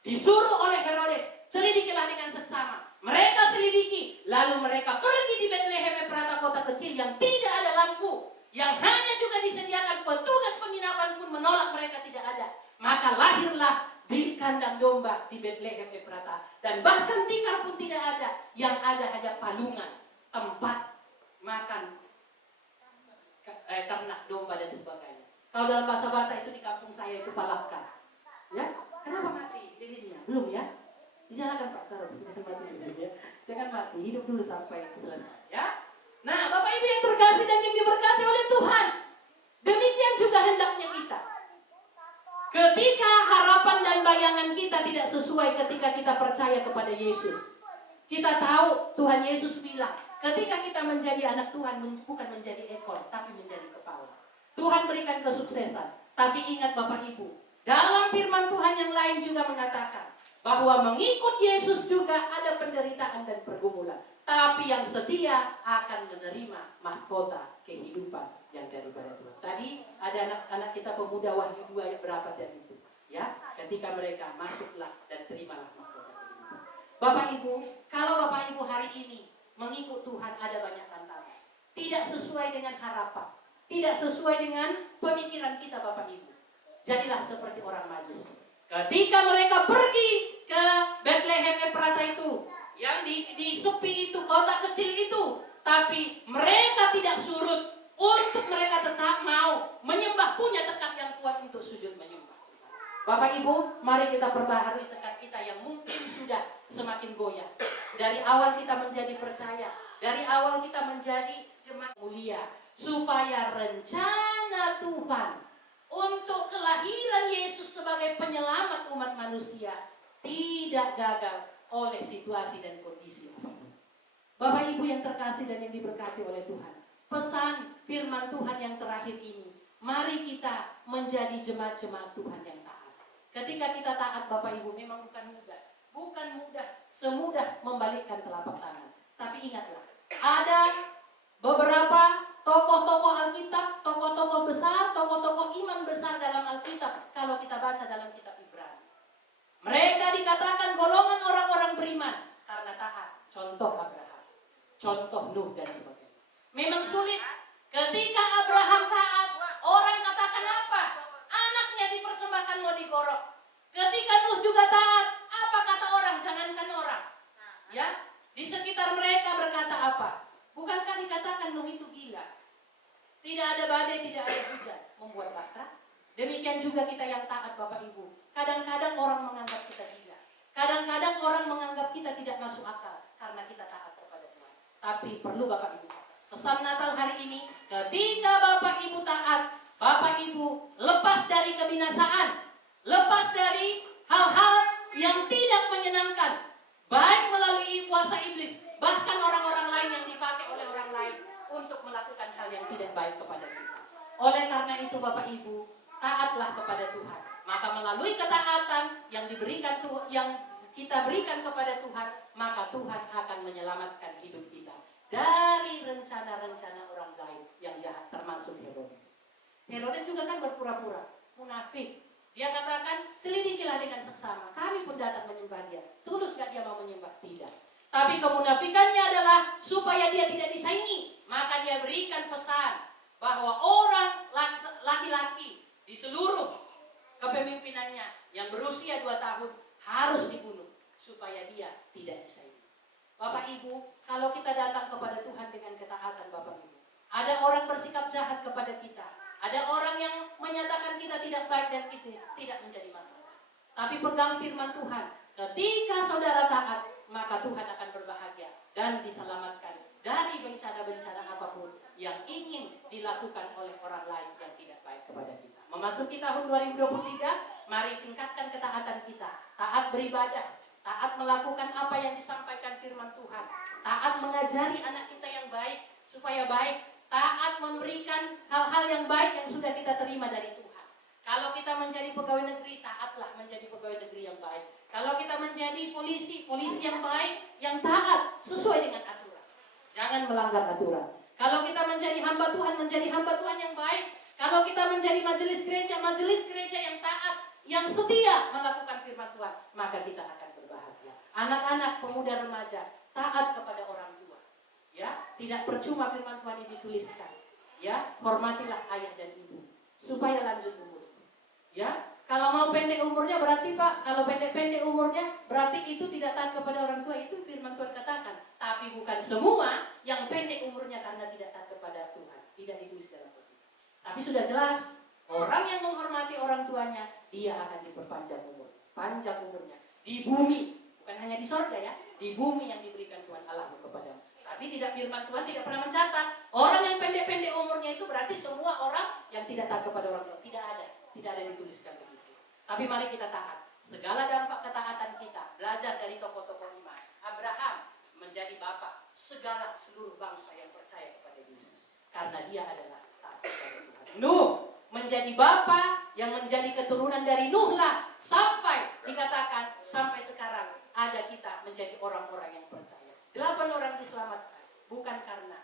disuruh oleh Herodes, selidikilah dengan seksama. Mereka selidiki, lalu mereka pergi di Bethlehem Efrata, kota kecil yang tidak ada lampu, yang hanya juga disediakan petugas penginapan pun menolak mereka tidak ada. Maka lahirlah di kandang domba di Bethlehem Efrata, dan bahkan tikar pun tidak ada, yang ada hanya palungan, tempat makan ternak domba dan sebagainya. Kalau dalam bahasa Batak itu di kampung saya itu palaka. Ya, kenapa mati lilinnya? Belum ya? Dinyalakan Pak Sarot, jangan mati ya. Jangan mati, hidup dulu sampai selesai ya. Nah, Bapak Ibu yang terkasih dan yang diberkati oleh Tuhan, demikian juga hendaknya kita. Ketika harapan dan bayangan kita tidak sesuai ketika kita percaya kepada Yesus, kita tahu Tuhan Yesus bilang, ketika kita menjadi anak Tuhan bukan menjadi ekor, tapi menjadi kepala. Tuhan berikan kesuksesan. Tapi ingat Bapak Ibu, dalam firman Tuhan yang lain juga mengatakan bahwa mengikut Yesus juga ada penderitaan dan pergumulan. Tapi yang setia akan menerima mahkota kehidupan yang daripada Tuhan. Tadi ada anak-anak kita pemuda Wahyu 2 yang berapa tadi itu? Ya, ketika mereka masuklah dan terimalah mahkota kehidupan. Bapak Ibu, kalau Bapak Ibu hari ini mengikut Tuhan ada banyak tantangan. Tidak sesuai dengan harapan. Tidak sesuai dengan pemikiran kita Bapak Ibu. Jadilah seperti orang Majus. Ketika mereka pergi ke Bethlehem Efrata itu, yang di sepi itu, kota kecil itu, tapi mereka tidak surut untuk mereka tetap mau menyembah, punya tekad yang kuat untuk sujud menyembah. Bapak Ibu, mari mari kita perbaharui tekad kita yang mungkin sudah semakin goyah. Dari awal kita menjadi percaya, dari awal kita menjadi jemaat mulia, supaya rencana Tuhan untuk kelahiran Yesus sebagai penyelamat umat manusia tidak gagal oleh situasi dan kondisi apapun. Bapak Ibu yang terkasih dan yang diberkati oleh Tuhan, pesan firman Tuhan yang terakhir ini, mari kita menjadi jemaat-jemaat Tuhan yang taat. Ketika kita taat Bapak Ibu memang bukan mudah semudah membalikkan telapak tangan. Tapi ingatlah, ada beberapa tokoh-tokoh Alkitab, tokoh-tokoh besar, tokoh-tokoh iman besar dalam Alkitab. Kalau kita baca dalam kitab Ibrani, mereka dikatakan golongan orang-orang beriman karena taat. Contoh Abraham, contoh Nuh dan sebagainya. Memang sulit. Ketika Abraham taat, orang katakan apa? Anaknya dipersembahkan mau digorok. Ketika Nuh juga taat, apa kata orang? Jangankan orang, ya, di sekitar mereka berkata apa? Bukankah dikatakan Nuh itu gila? Tidak ada badai, tidak ada hujan, membuat bahtera. Demikian juga kita yang taat Bapak Ibu. Kadang-kadang orang menganggap kita gila. Kadang-kadang orang menganggap kita tidak masuk akal karena kita taat kepada Tuhan. Tapi perlu Bapak Ibu, pesan Natal hari ini, ketika Bapak Ibu taat, Bapak Ibu lepas dari kebinasaan, lepas dari hal-hal yang tidak menyenangkan, baik melalui kuasa iblis, bahkan orang-orang lain yang dipakai oleh orang lain untuk melakukan hal yang tidak baik kepada kita. Oleh karena itu Bapak Ibu, taatlah kepada Tuhan. Maka melalui ketaatan yang diberikan yang kita berikan kepada Tuhan, maka Tuhan akan menyelamatkan hidup kita dari rencana-rencana orang lain yang jahat, termasuk Herodes. Herodes juga kan berpura-pura munafik. Dia katakan, selidikilah dengan seksama. Kami pun datang menyembah dia. Tulus gak dia mau menyembah? Tidak. Tapi kemunafikannya adalah supaya dia tidak disaingi. Maka dia berikan pesan bahwa orang laki-laki di seluruh kepemimpinannya yang berusia 2 tahun harus dibunuh supaya dia tidak disaingi. Bapak Ibu, kalau kita datang kepada Tuhan dengan ketaatan Bapak Ibu, ada orang bersikap jahat kepada kita, ada orang yang menyatakan kita tidak baik dan itu tidak menjadi masalah. Tapi pegang firman Tuhan, ketika saudara taat, maka Tuhan akan berbahagia dan diselamatkan dari bencana-bencana apapun yang ingin dilakukan oleh orang lain yang tidak baik kepada kita. Memasuki tahun 2023, mari tingkatkan ketaatan kita. Taat beribadah, taat melakukan apa yang disampaikan firman Tuhan, taat mengajari anak kita yang baik supaya baik, taat memberikan hal-hal yang baik yang sudah kita terima dari Tuhan. Kalau kita menjadi pegawai negeri, taatlah menjadi pegawai negeri yang baik. Kalau kita menjadi polisi yang baik, yang taat sesuai dengan aturan. Jangan melanggar aturan. Kalau kita menjadi hamba Tuhan, menjadi hamba Tuhan yang baik. Kalau kita menjadi majelis gereja yang taat, yang setia melakukan firman Tuhan, maka kita akan berbahagia. Anak-anak, pemuda, remaja, taat kepada orang tua. Ya, tidak percuma firman Tuhan ini dituliskan. Ya, hormatilah ayah dan ibu supaya lanjut umur. Ya, kalau mau pendek umurnya berarti Pak, kalau pendek-pendek umurnya berarti itu tidak taat kepada orang tua, itu firman Tuhan katakan. Tapi bukan semua yang pendek umurnya karena tidak taat kepada Tuhan, tidak ditulis dalam Alkitab. Tapi sudah jelas, orang yang menghormati orang tuanya, dia akan diperpanjang umur, panjang umurnya di bumi, bukan hanya di sorga ya, di bumi yang diberikan Tuhan Allah kepadamu. Tapi tidak, firman Tuhan tidak pernah mencatat orang yang pendek-pendek umurnya itu berarti semua orang yang tidak taat kepada orang tua. Tidak ada dituliskan begitu. Tapi mari kita taat. Segala dampak ketaatan kita, belajar dari tokoh-tokoh iman. Abraham menjadi bapak seluruh bangsa yang percaya kepada Yesus, karena dia adalah taat kepada Tuhan. Nuh menjadi bapak yang menjadi keturunan dari Nuh lah, sampai dikatakan sampai sekarang ada kita menjadi orang-orang yang percaya. 8 orang diselamatkan bukan karena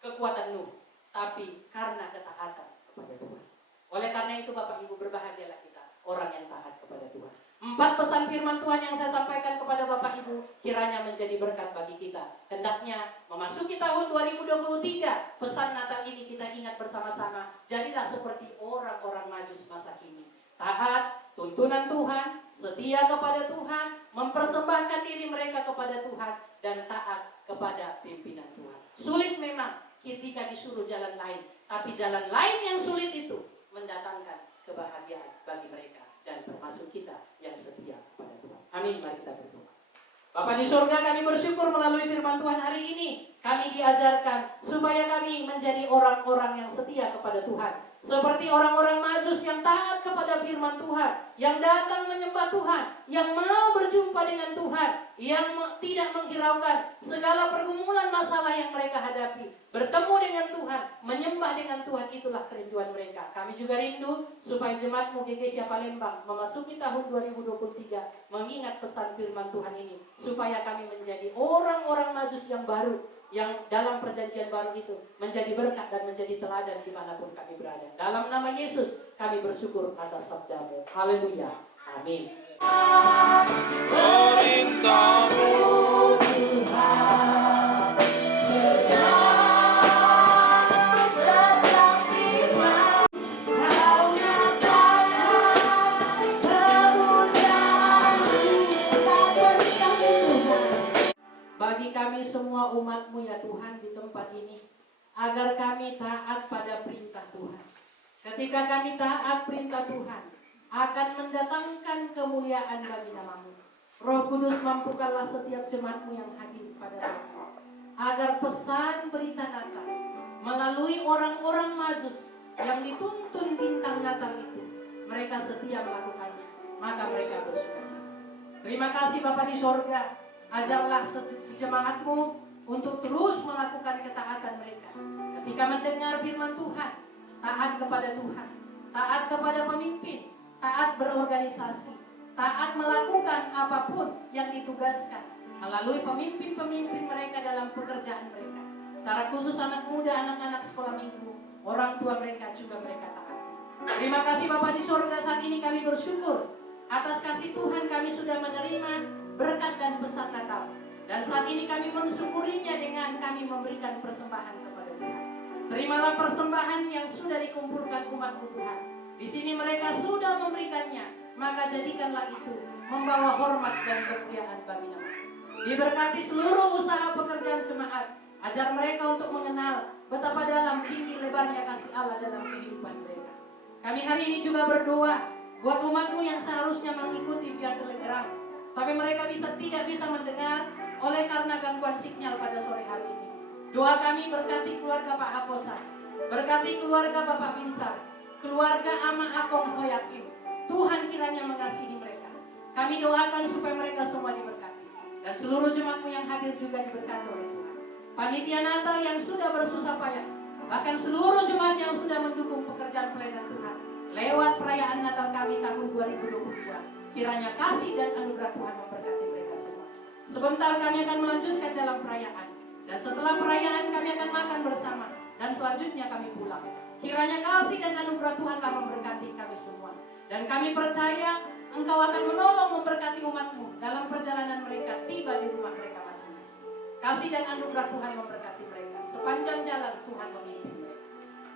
kekuatan Nuh, tapi karena ketaatan kepada Tuhan. Oleh karena itu Bapak Ibu, berbahagialah kita orang yang taat kepada Tuhan. 4 pesan firman Tuhan yang saya sampaikan kepada Bapak Ibu kiranya menjadi berkat bagi kita. Hendaknya memasuki tahun 2023, pesan Natal ini kita ingat bersama-sama. Jadilah seperti orang-orang Majus masa kini. Taat tuntunan Tuhan, setia kepada Tuhan, mempersembahkan diri mereka kepada Tuhan, dan taat kepada pimpinan Tuhan. Sulit memang ketika disuruh jalan lain, tapi jalan lain yang sulit itu mendatangkan kebahagiaan bagi mereka dan termasuk kita yang setia kepada Tuhan. Amin, mari kita berdoa. Bapa di surga, kami bersyukur melalui firman Tuhan hari ini kami diajarkan supaya kami menjadi orang-orang yang setia kepada Tuhan. Seperti orang-orang Majus yang taat kepada firman Tuhan, yang datang menyembah Tuhan, yang mau berjumpa dengan Tuhan, yang tidak menghiraukan segala pergumulan masalah yang mereka hadapi. Bertemu dengan Tuhan, menyembah dengan Tuhan, itulah kerinduan mereka. Kami juga rindu supaya jemaatmu GGSIA Palembang memasuki tahun 2023 mengingat pesan firman Tuhan ini, supaya kami menjadi orang-orang Majus yang baru, yang dalam perjanjian baru itu menjadi berkat dan menjadi teladan dimanapun kami berada. Dalam nama Yesus kami bersyukur atas sabda-Mu. Haleluya. Amin. Bagi kami semua umat-Mu ya Tuhan di tempat ini, agar kami taat pada perintah Tuhan. Ketika kami taat perintah Tuhan, akan mendatangkan kemuliaan bagi nama-Mu. Roh Kudus, mampukanlah setiap jemaat-Mu yang hadir pada saat ini, agar pesan berita Natal melalui orang-orang Majus yang dituntun bintang Natal itu, mereka setia melakukannya, maka mereka bersukacita. Terima kasih Bapa di sorga. Ajarlah sejemaat-Mu untuk terus melakukan ketaatan mereka. Ketika mendengar firman Tuhan, taat kepada Tuhan, taat kepada pemimpin, taat berorganisasi, taat melakukan apapun yang ditugaskan melalui pemimpin-pemimpin mereka dalam pekerjaan mereka. Secara khusus anak muda, anak-anak sekolah minggu, orang tua mereka juga mereka taat. Terima kasih Bapa di surga, saat ini kami bersyukur atas kasih Tuhan kami sudah menerima berkat dan pesan Natal. Dan saat ini kami mensyukurinya dengan kami memberikan persembahan kepada Tuhan. Terimalah persembahan yang sudah dikumpulkan umat-Mu Tuhan. Di sini mereka sudah memberikannya, maka jadikanlah itu membawa hormat dan kemuliaan bagi nama. Diberkati seluruh usaha pekerjaan jemaat, ajar mereka untuk mengenal betapa dalam tinggi lebarnya kasih Allah dalam kehidupan mereka. Kami hari ini juga berdoa buat umat-Mu yang seharusnya mengikuti via Telegram, tapi mereka tidak bisa mendengar oleh karena gangguan sinyal pada sore hari ini. Doa kami berkati keluarga Pak Haposan, berkati keluarga Bapak Binsar, keluarga Ama Akong Hoyakim. Tuhan kiranya mengasihi mereka. Kami doakan supaya mereka semua diberkati. Dan seluruh jemaat-Mu yang hadir juga diberkati oleh Tuhan. Panitia Natal yang sudah bersusah payah, bahkan seluruh jemaat yang sudah mendukung pekerjaan pelayanan Tuhan lewat perayaan Natal kami tahun 2022. Kiranya kasih dan anugerah Tuhan memberkati mereka semua. Sebentar kami akan melanjutkan dalam perayaan. Dan setelah perayaan kami akan makan bersama. Dan selanjutnya kami pulang. Kiranya kasih dan anugerah Tuhanlah memberkati kami semua. Dan kami percaya Engkau akan menolong memberkati umat-Mu dalam perjalanan mereka tiba di rumah mereka masing-masing. Kasih dan anugerah Tuhan memberkati mereka. Sepanjang jalan Tuhan memimpin mereka.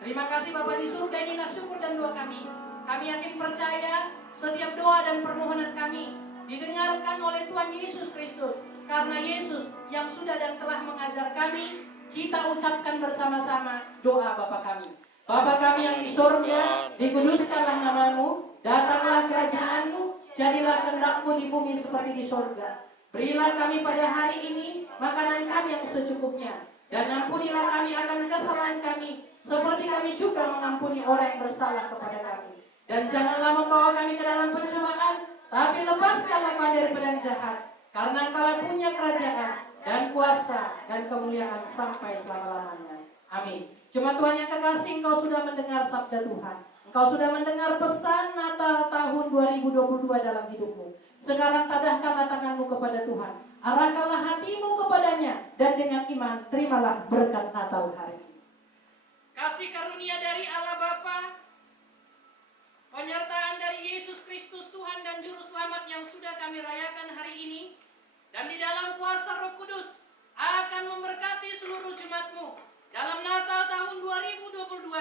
Terima kasih Bapa di surga, inilah syukur dan doa kami. Kami yakin percaya setiap doa dan permohonan kami didengarkan oleh Tuhan Yesus Kristus. Karena Yesus yang sudah dan telah mengajar kami, kita ucapkan bersama-sama doa Bapa kami. Bapa kami yang di surga, dikuduskanlah nama-Mu, datanglah kerajaan-Mu, jadilah kehendak-Mu di bumi seperti di surga. Berilah kami pada hari ini makanan kami yang secukupnya, dan ampunilah kami akan kesalahan kami, seperti kami juga mengampuni orang yang bersalah kepada kami. Dan janganlah membawa kami ke dalam pencobaan, tapi lepaskanlah kami daripada yang jahat. Karena Engkau punya kerajaan dan kuasa dan kemuliaan sampai selama-lamanya. Amin. Jemaat Tuhan yang kekasih, Engkau sudah mendengar sabda Tuhan. Engkau sudah mendengar pesan Natal tahun 2022 dalam hidupmu. Sekarang tadahkanlah tanganmu kepada Tuhan. Arahkanlah hatimu kepadanya. Dan dengan iman, terimalah berkat Natal hari ini. Kasih karunia dari Allah Bapa, penyertaan dari Yesus Kristus Tuhan dan Juru Selamat yang sudah kami rayakan hari ini, dan di dalam kuasa Roh Kudus akan memberkati seluruh jemaat-Mu dalam Natal tahun 2022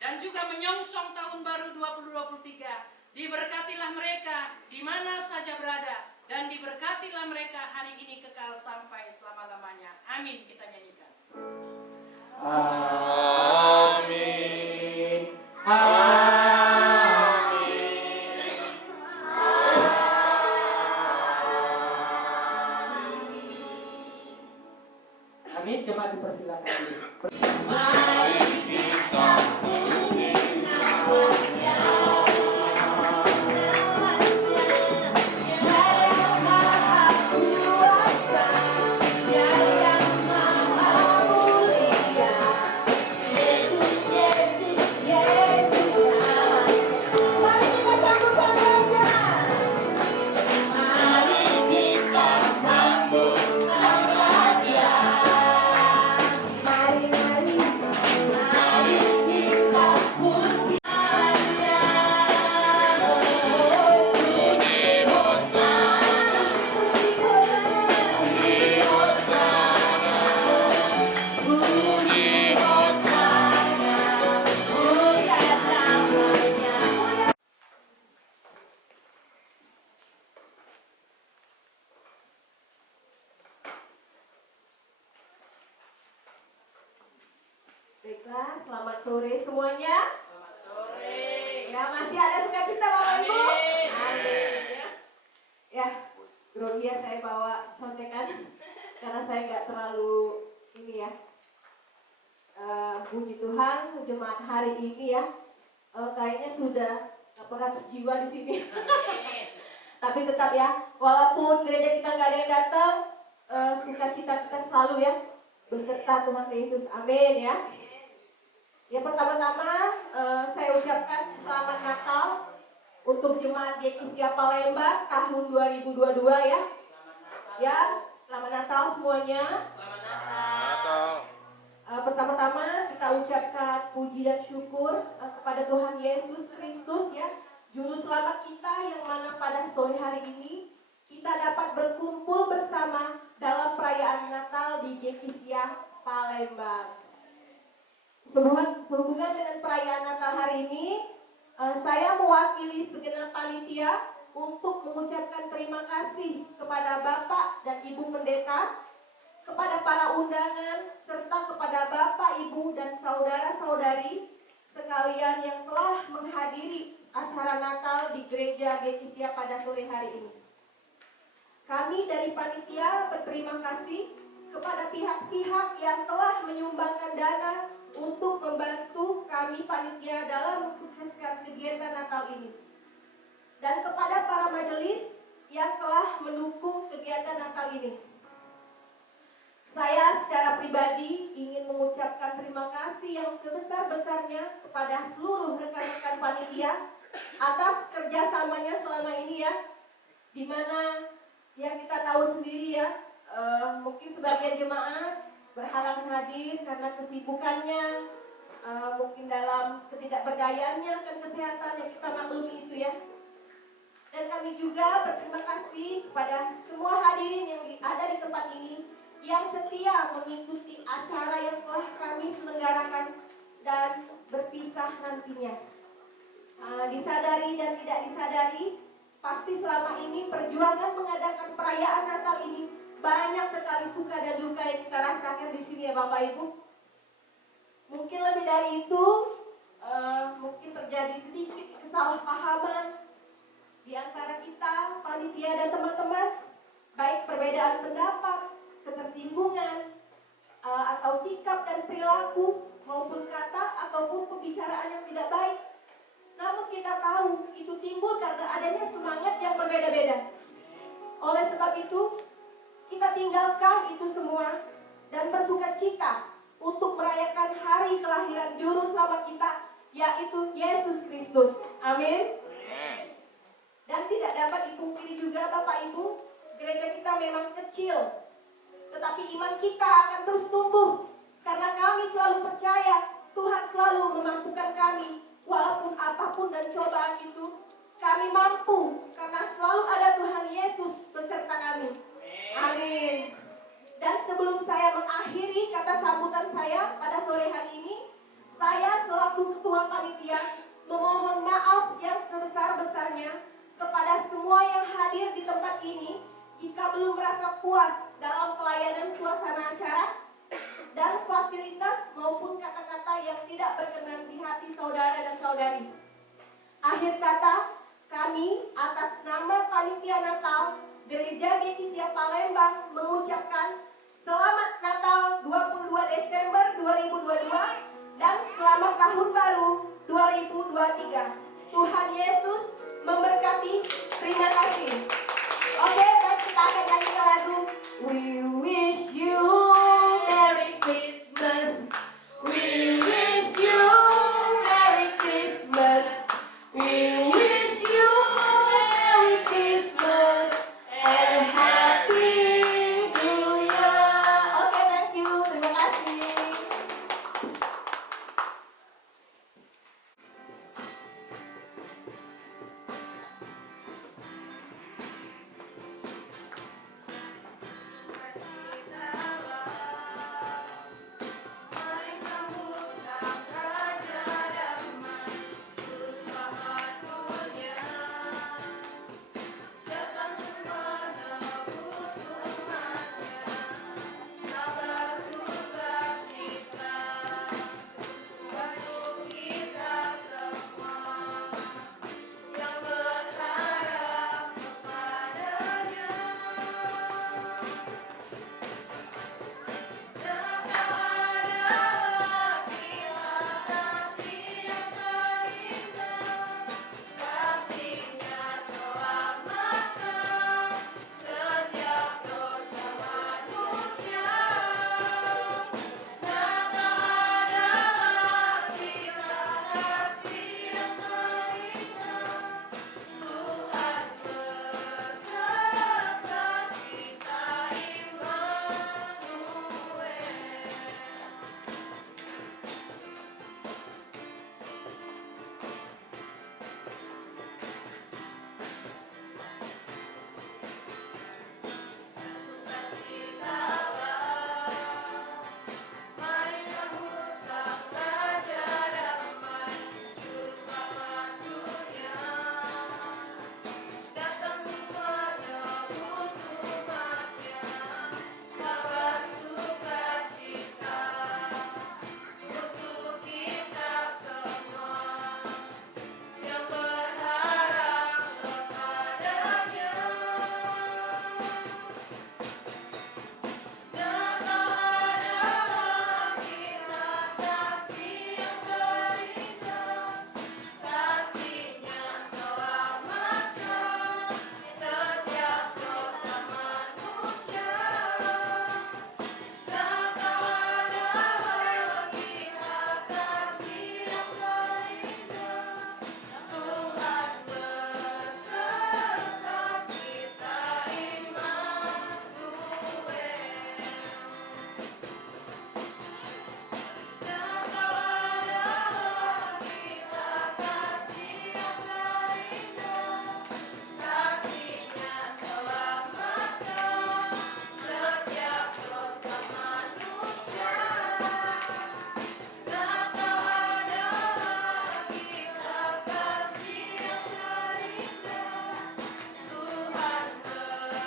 dan juga menyongsong tahun baru 2023. Diberkatilah mereka di mana saja berada, dan diberkatilah mereka hari ini kekal sampai selama-lamanya. Amin. Kita nyanyikan. Amin. Amin. Amin. Jemaat dipersilakan dulu. Baiklah, selamat sore semuanya. Selamat sore. Ya, masih ada sukacita Bapak Ibu? Amin. Amin. Ya, grogi ya saya bawa contekan karena saya nggak terlalu ini ya. Puji Tuhan, jemaat hari ini ya, kayaknya sudah 800 jiwa di sini. Tapi tetap ya, walaupun gereja kita nggak ada yang datang, sukacita kita selalu ya beserta Tuhan Yesus. Amin ya. Ya, pertama-tama saya ucapkan selamat Natal untuk jemaat GKISIA Palembang tahun 2022 ya. Ya, selamat Natal semuanya. Selamat Natal. Pertama-tama kita ucapkan puji dan syukur kepada Tuhan Yesus Kristus ya, Juru Selamat kita, yang mana pada sore hari ini kita dapat berkumpul bersama dalam perayaan Natal di GKISIA Palembang. Sehubungan dengan perayaan Natal hari ini, saya mewakili segenap panitia untuk mengucapkan terima kasih kepada Bapak dan Ibu Pendeta, kepada para undangan, serta kepada Bapak, Ibu, dan saudara-saudari sekalian yang telah menghadiri acara Natal di Gereja GKISIA pada sore hari ini. Kami dari panitia berterima kasih kepada pihak-pihak yang telah menyumbangkan dana untuk membantu kami panitia dalam mensukseskan kegiatan Natal ini. Dan kepada para majelis yang telah mendukung kegiatan Natal ini. Saya secara pribadi ingin mengucapkan terima kasih yang sebesar-besarnya kepada seluruh rekan-rekan panitia atas kerjasamanya selama ini ya, dimana ya kita tahu sendiri ya, mungkin sebagian jemaat berhalangan hadir karena kesibukannya, mungkin dalam ketidakberdayaannya akan kesehatan yang kita maklumi itu ya. Dan kami juga berterima kasih kepada semua hadirin yang ada di tempat ini yang setia mengikuti acara yang telah kami selenggarakan dan berpisah nantinya. Disadari dan tidak disadari, pasti selama ini perjuangan mengadakan perayaan Natal ini banyak sekali suka dan duka yang kita rasakan di sini ya Bapak Ibu. Mungkin lebih dari itu, mungkin terjadi sedikit kesalahpahaman di antara kita, panitia dan teman-teman, baik perbedaan pendapat, ketersinggungan, atau sikap dan perilaku, maupun kata ataupun pembicaraan yang tidak baik. Namun kita tahu itu timbul karena adanya semangat yang berbeda-beda. Oleh sebab itu, kita tinggalkan itu semua dan bersukacita untuk merayakan hari kelahiran Juru Selamat kita, yaitu Yesus Kristus. Amin. Dan tidak dapat dipungkiri juga Bapak Ibu, gereja kita memang kecil, tetapi iman kita akan terus tumbuh karena kami selalu percaya Tuhan selalu memampukan kami. Walaupun apapun dan cobaan itu, kami mampu karena selalu ada Tuhan Yesus beserta kami. Amin. Dan sebelum saya mengakhiri kata sambutan saya pada sore hari ini, saya selaku ketua panitia memohon maaf yang sebesar-besarnya kepada semua yang hadir di tempat ini jika belum merasa puas dalam pelayanan suasana acara dan fasilitas maupun kata-kata yang tidak berkenan di hati saudara dan saudari. Akhir kata, kami atas nama Panitia Natal Gereja GKISIA Palembang mengucapkan Selamat Natal 2022 2022 dan selamat tahun baru 2023. Tuhan Yesus memberkati. Terima kasih. Oke, baik, kita akan nyanyi lagu We Wish You Merry Christmas. We wish you Merry Christmas. We wish you Merry Christmas and Happy New Year. Oke, thank you. Terima kasih. Mari sambut sang Raja Damai, Juru Selamat dunia. Datang menebus umatnya, kabar sukacita untuk kita semua yang berharap kepadanya. Kasihnya selamatkan setiap dosa manusia. Natal adalah kisah kasih yang terindah. Tuhan beserta kita, Immanuel. Sukacitalah, mari sambut sang Raja Damai, Juru Selamat dunia. Datang menebus umatnya, kabar sukacita untuk kita semua yang berharap kepadanya. Natal adalah kisah kasih yang terindah. Kasihnya selamatkan setiap dosa manusia. Natal adalah kisah kasih yang terindah. Tuhan beserta kita, Immanuel. Natal adalah kisah kasih yang terindah. Kasihnya selamatkan setiap dosa manusia. Natal adalah kisah kasih yang terindah. Tuhan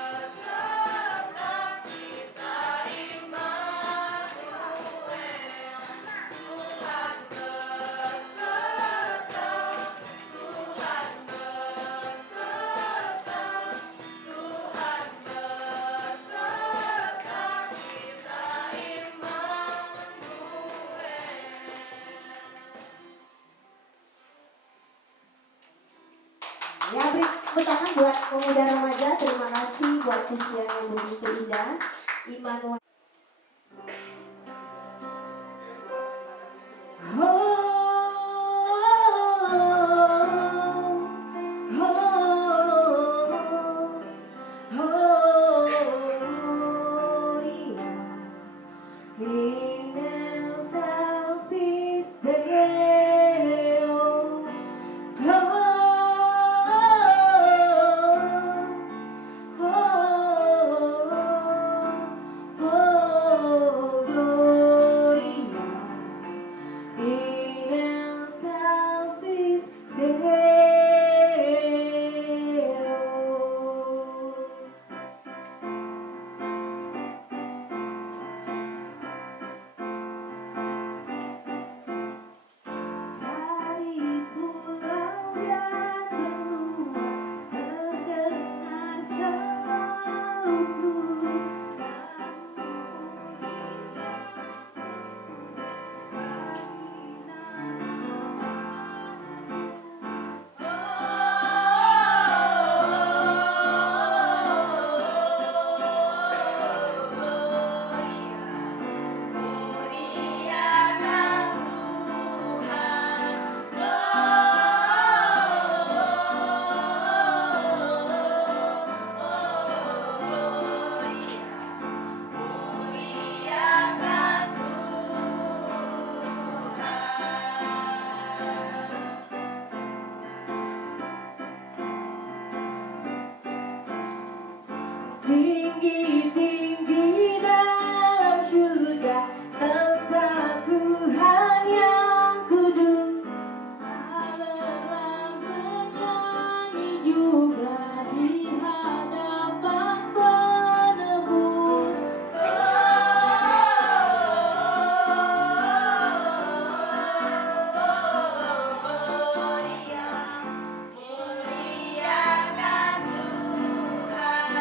beserta kita, Immanuel. Tuhan beserta, Tuhan beserta, Tuhan beserta kita, Immanuel. Ya, beri tepuk tangan buat pemuda remaja. Terima kasih buat pujian yang begitu indah. Immanuel. In excelsis Deo, oh, oh, oh, Tinggi-tinggi dalam surga tempat Tuhan yang kudus. Alelah bernyanyi juga di hadapan penebus. Muliakan Tuhan.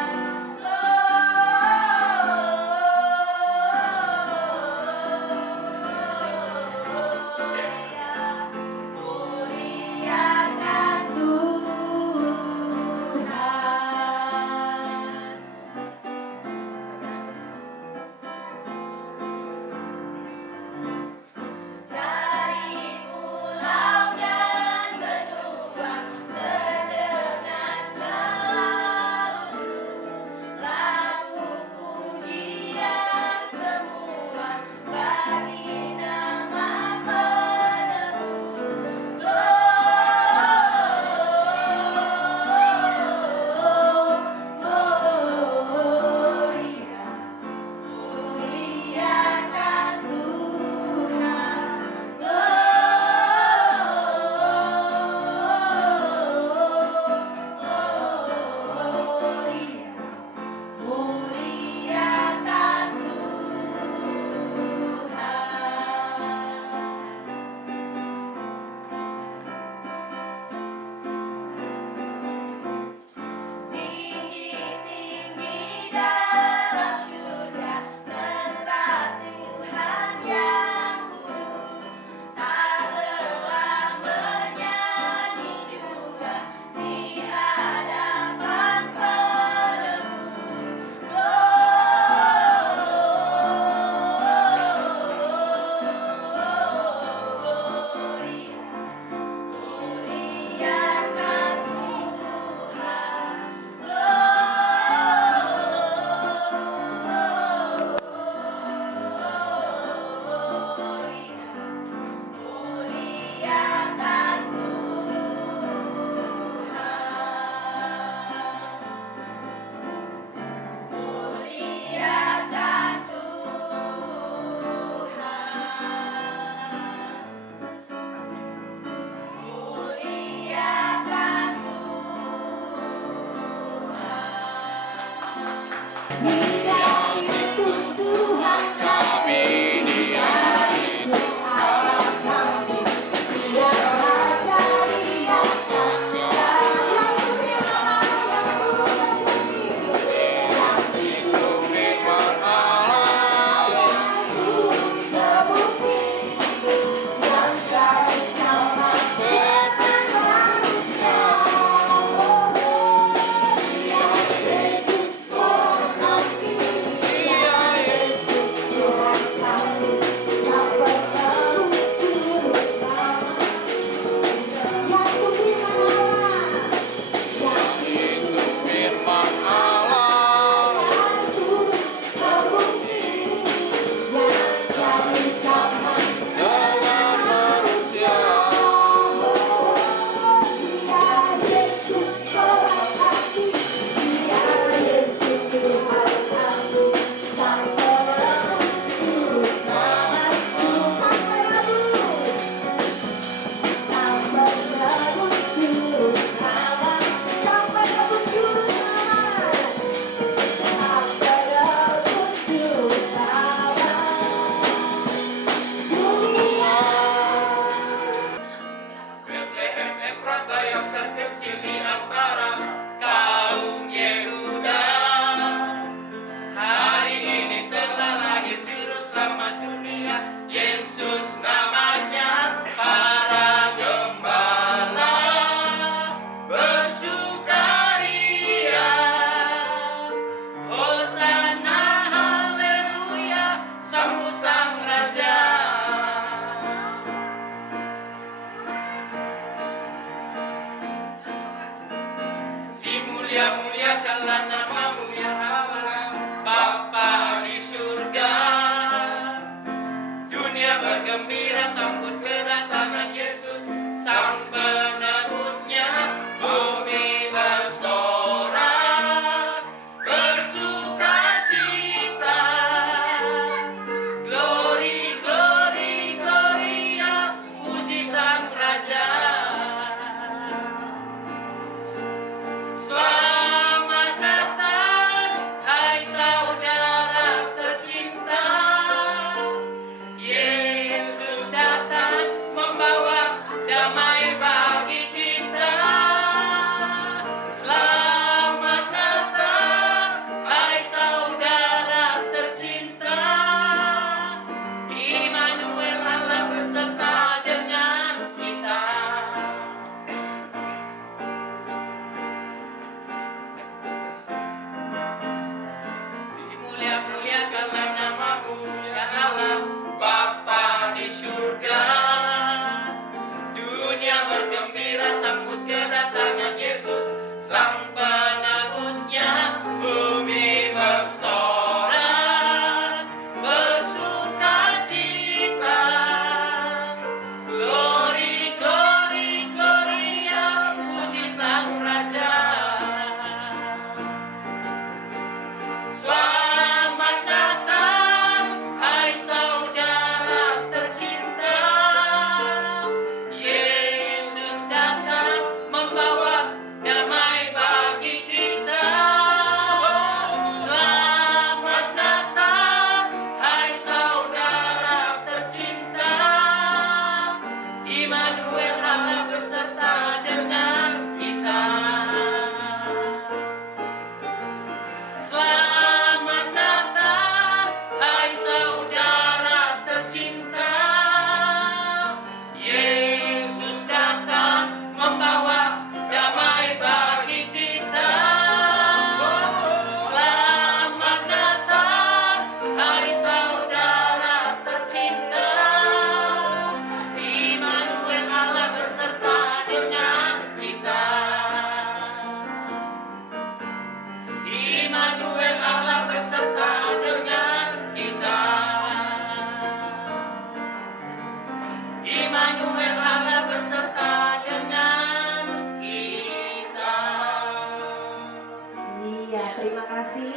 Iya, terima kasih.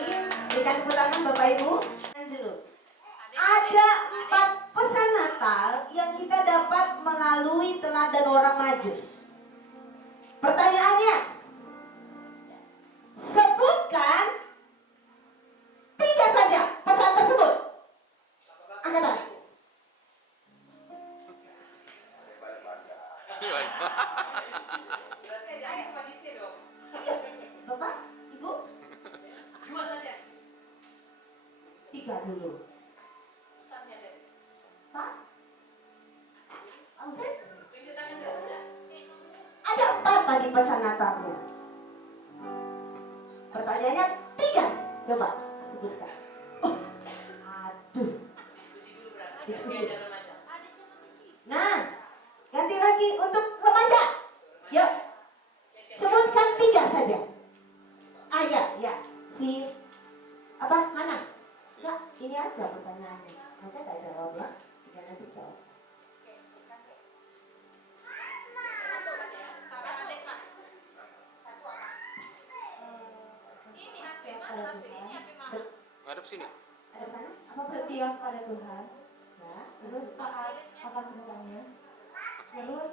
Berikan tepuk tangan Bapak Ibu. Dulu. Ada 4 pesan Natal yang kita dapat melalui teladan orang Majus. Pertanyaannya, sebutkan 3 saja pesan tersebut. Angkat tangan. Bapak, Ibu? 2 saja. 3 dulu. Pesannya dari. Pak? Ausen? Tunjuk tangan dulu. Ada 4 tadi pesan Natalnya. Pertanyaannya 3. Coba sebutkan. Oh, aduh. Diskusi dulu berarti. Diskusi. Ada remaja. Nah, ganti lagi untuk remaja. Yuk, sebutkan 3 saja. Ya. Si apa? Mana? Enggak, ini aja pertanyaannya. Nanti tak jawab ya. Jika nanti jawab. Ngadep sini. Ada sana? Apa setia pada Tuhan? Ya. Terus taat akan Tuhannya. Terus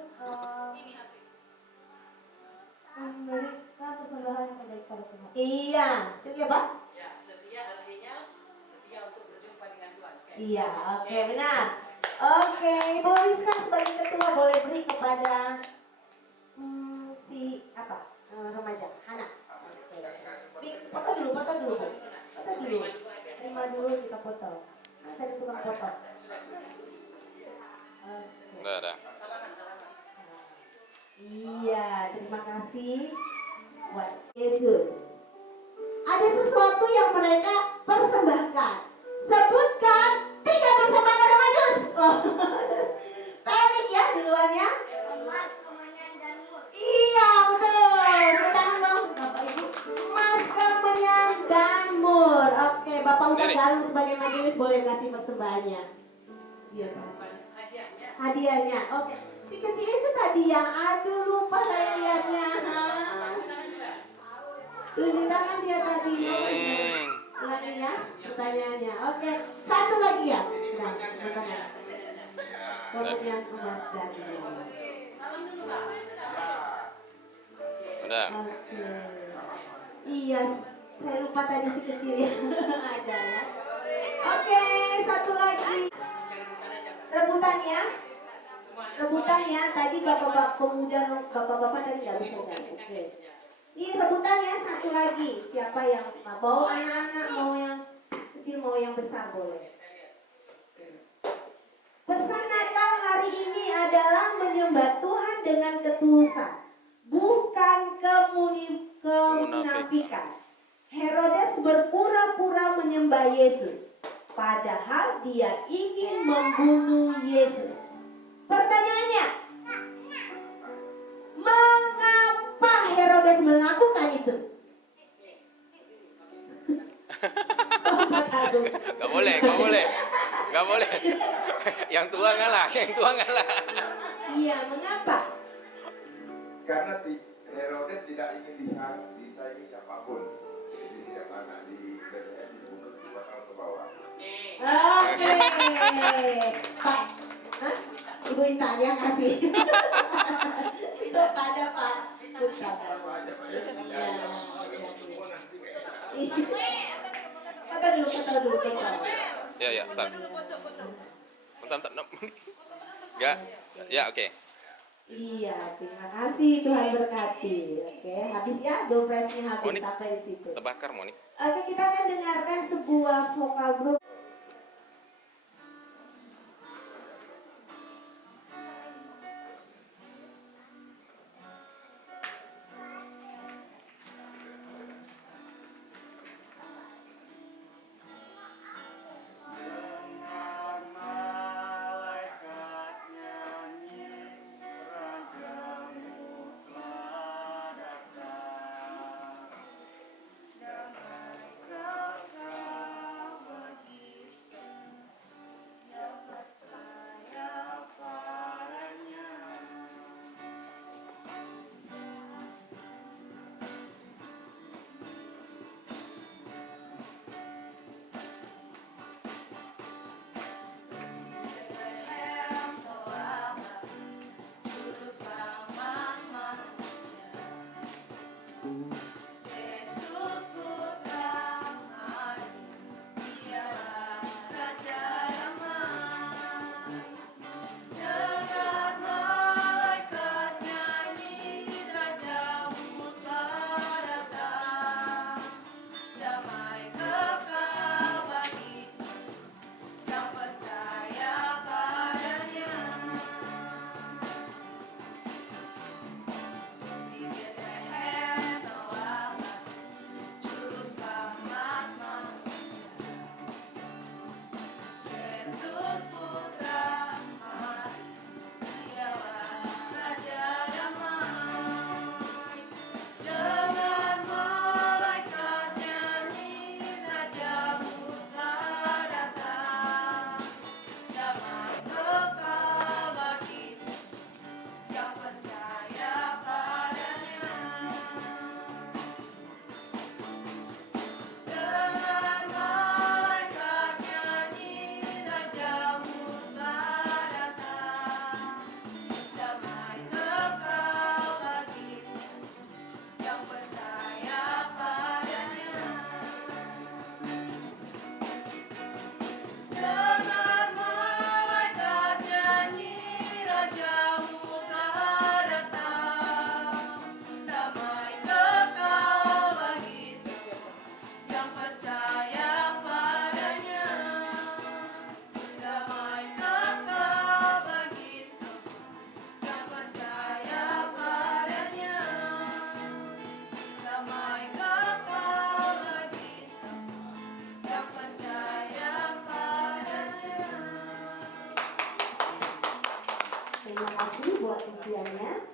memberikan persembahan yang terbaik pada Tuhan. Iya, itu ya Pak? Ya, setia artinya setia untuk berjumpa dengan Tuhan. Iya, oke, benar. Oke, Ibu Rizka sebagai ketua boleh beri kepada si apa remaja Hana. Oke. Foto dulu. Foto dulu. Terima dulu kita foto. Nah, tadi tukang foto. Oke. Enggak ada. Iya, terima kasih buat Yesus. Ada sesuatu yang mereka persembahkan. Sebutkan 3 persembahan orang Majus. Oh. Panik ya duluannya. Emas, kemenyan, dan mur. Iya, betul. Tangan dong, Bapak Ibu. Emas, kemenyan, dan mur. Oke, Bapak Ustaz Diri. Galuh sebagai majelis boleh kasih persembahannya. Iya, Pak. Hadiahnya. Hadiahnya. Oke. Si kecil itu tadi yang aduh lupa saya lihatnya. Tunjuk tangan dia tadi. Lagi ya pertanyaannya. Oke. Satu lagi ya. Nah, pertanyaan. Kemudian emas dan mur. Salam dulu, Pak. Udah. Oke. Iya, saya lupa tadi si kecil ya. Ada ya. Oke, satu lagi. Rebutan ya. Rebutan ya. Tadi bapak-bapak pemuda, bapak-bapak tadi nggak bisa jawab. Oke. Ini rebutan ya, satu lagi. Siapa yang mau anak-anak, mau yang kecil, mau yang besar boleh. Pesan Natal hari ini adalah menyembah Tuhan dengan ketulusan, bukan kemunafikan. Herodes berpura-pura menyembah Yesus, padahal dia ingin membunuh Yesus. Pertanyaannya, mengapa Herodes melakukan itu? Gak boleh. Yang tua ngalah. Iya, mengapa? Karena Herodes tidak ingin lihat disaingi siapapun di setiap anak di Bethlehem dibunuh 2 tahun ke bawah. Oke, Pak. Hah? Ibu Intan yang kasih. Itu pada Pak. Bukan. Foto dulu. Ya, bentar. Bentar. Enggak. Ya, oke. Iya, terima kasih, Tuhan berkati. Oke, habis ya, dompetnya habis Monik. sampai di situ. Terbakar, Monik. Oke, kita akan dengarkan sebuah vokal group. Damai kau buat ujiannya.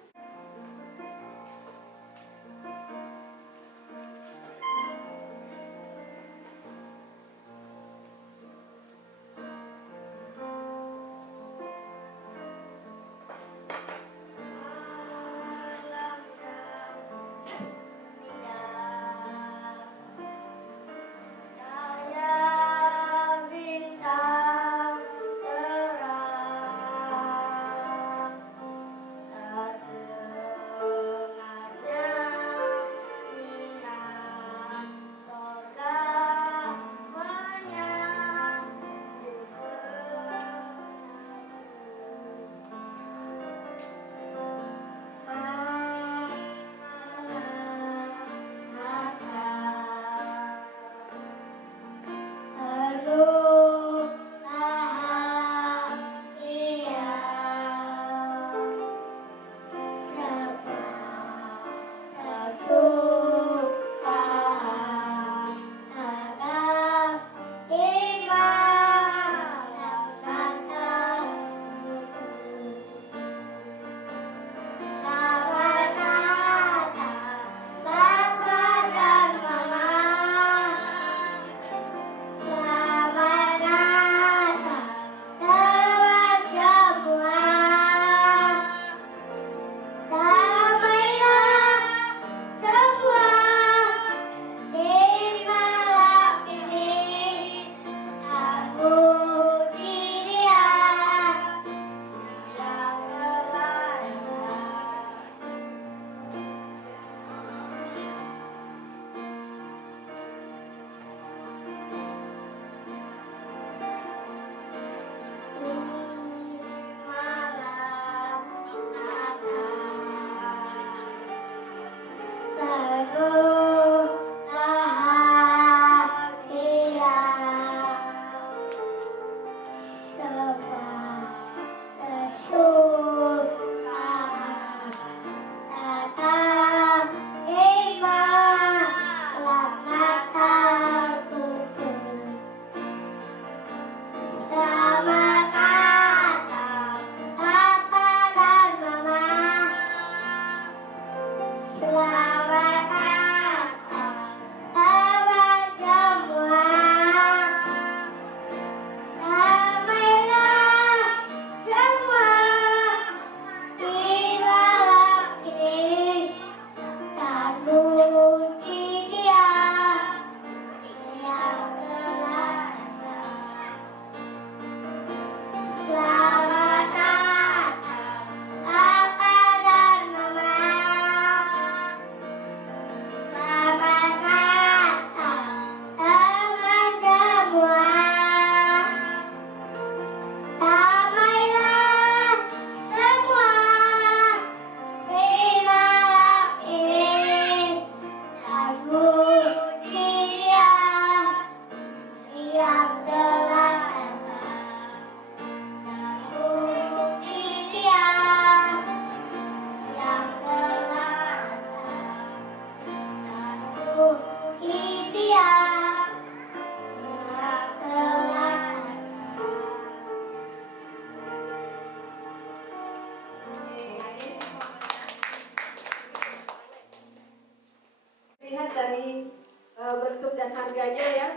Lihat dari bentuk dan harganya ya,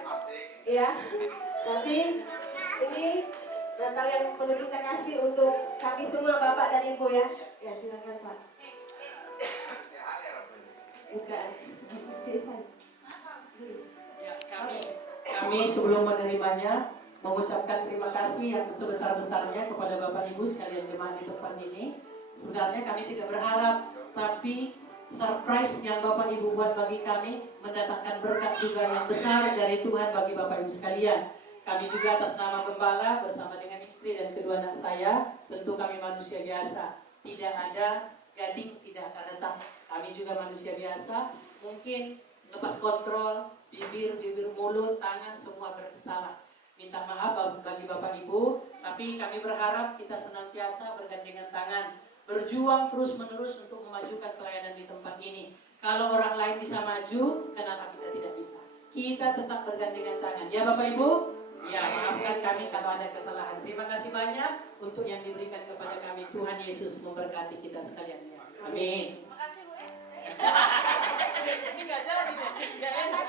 ya. Tapi ini Natal yang perlu kita kasih untuk kami semua Bapak dan Ibu ya. Ya silakan Pak. Bukan. Ya, kami sebelum menerimanya mengucapkan terima kasih yang sebesar-besarnya kepada Bapak Ibu sekalian jemaat di tempat ini. Sebenarnya kami tidak berharap, tapi surprise yang Bapak Ibu buat bagi kami mendatangkan berkat juga yang besar dari Tuhan bagi Bapak Ibu sekalian. Kami juga atas nama Gembala bersama dengan istri dan kedua anak saya, tentu kami manusia biasa. Tidak ada gading tidak akan datang. Kami juga manusia biasa, mungkin lepas kontrol, bibir, mulut, tangan semua bersalah. Minta maaf bagi Bapak Ibu, tapi kami berharap kita senantiasa bergandengan tangan, berjuang terus-menerus untuk memajukan pelayanan di tempat ini. Kalau orang lain bisa maju, kenapa kita tidak bisa? Kita tetap bergandengan tangan. Ya Bapak Ibu? Ya, maafkan kami kalau ada kesalahan. Terima kasih banyak untuk yang diberikan kepada kami. Tuhan Yesus memberkati kita sekalian. Ya. Amin. Makasih Bu. Ini nggak jadi, nggak enak.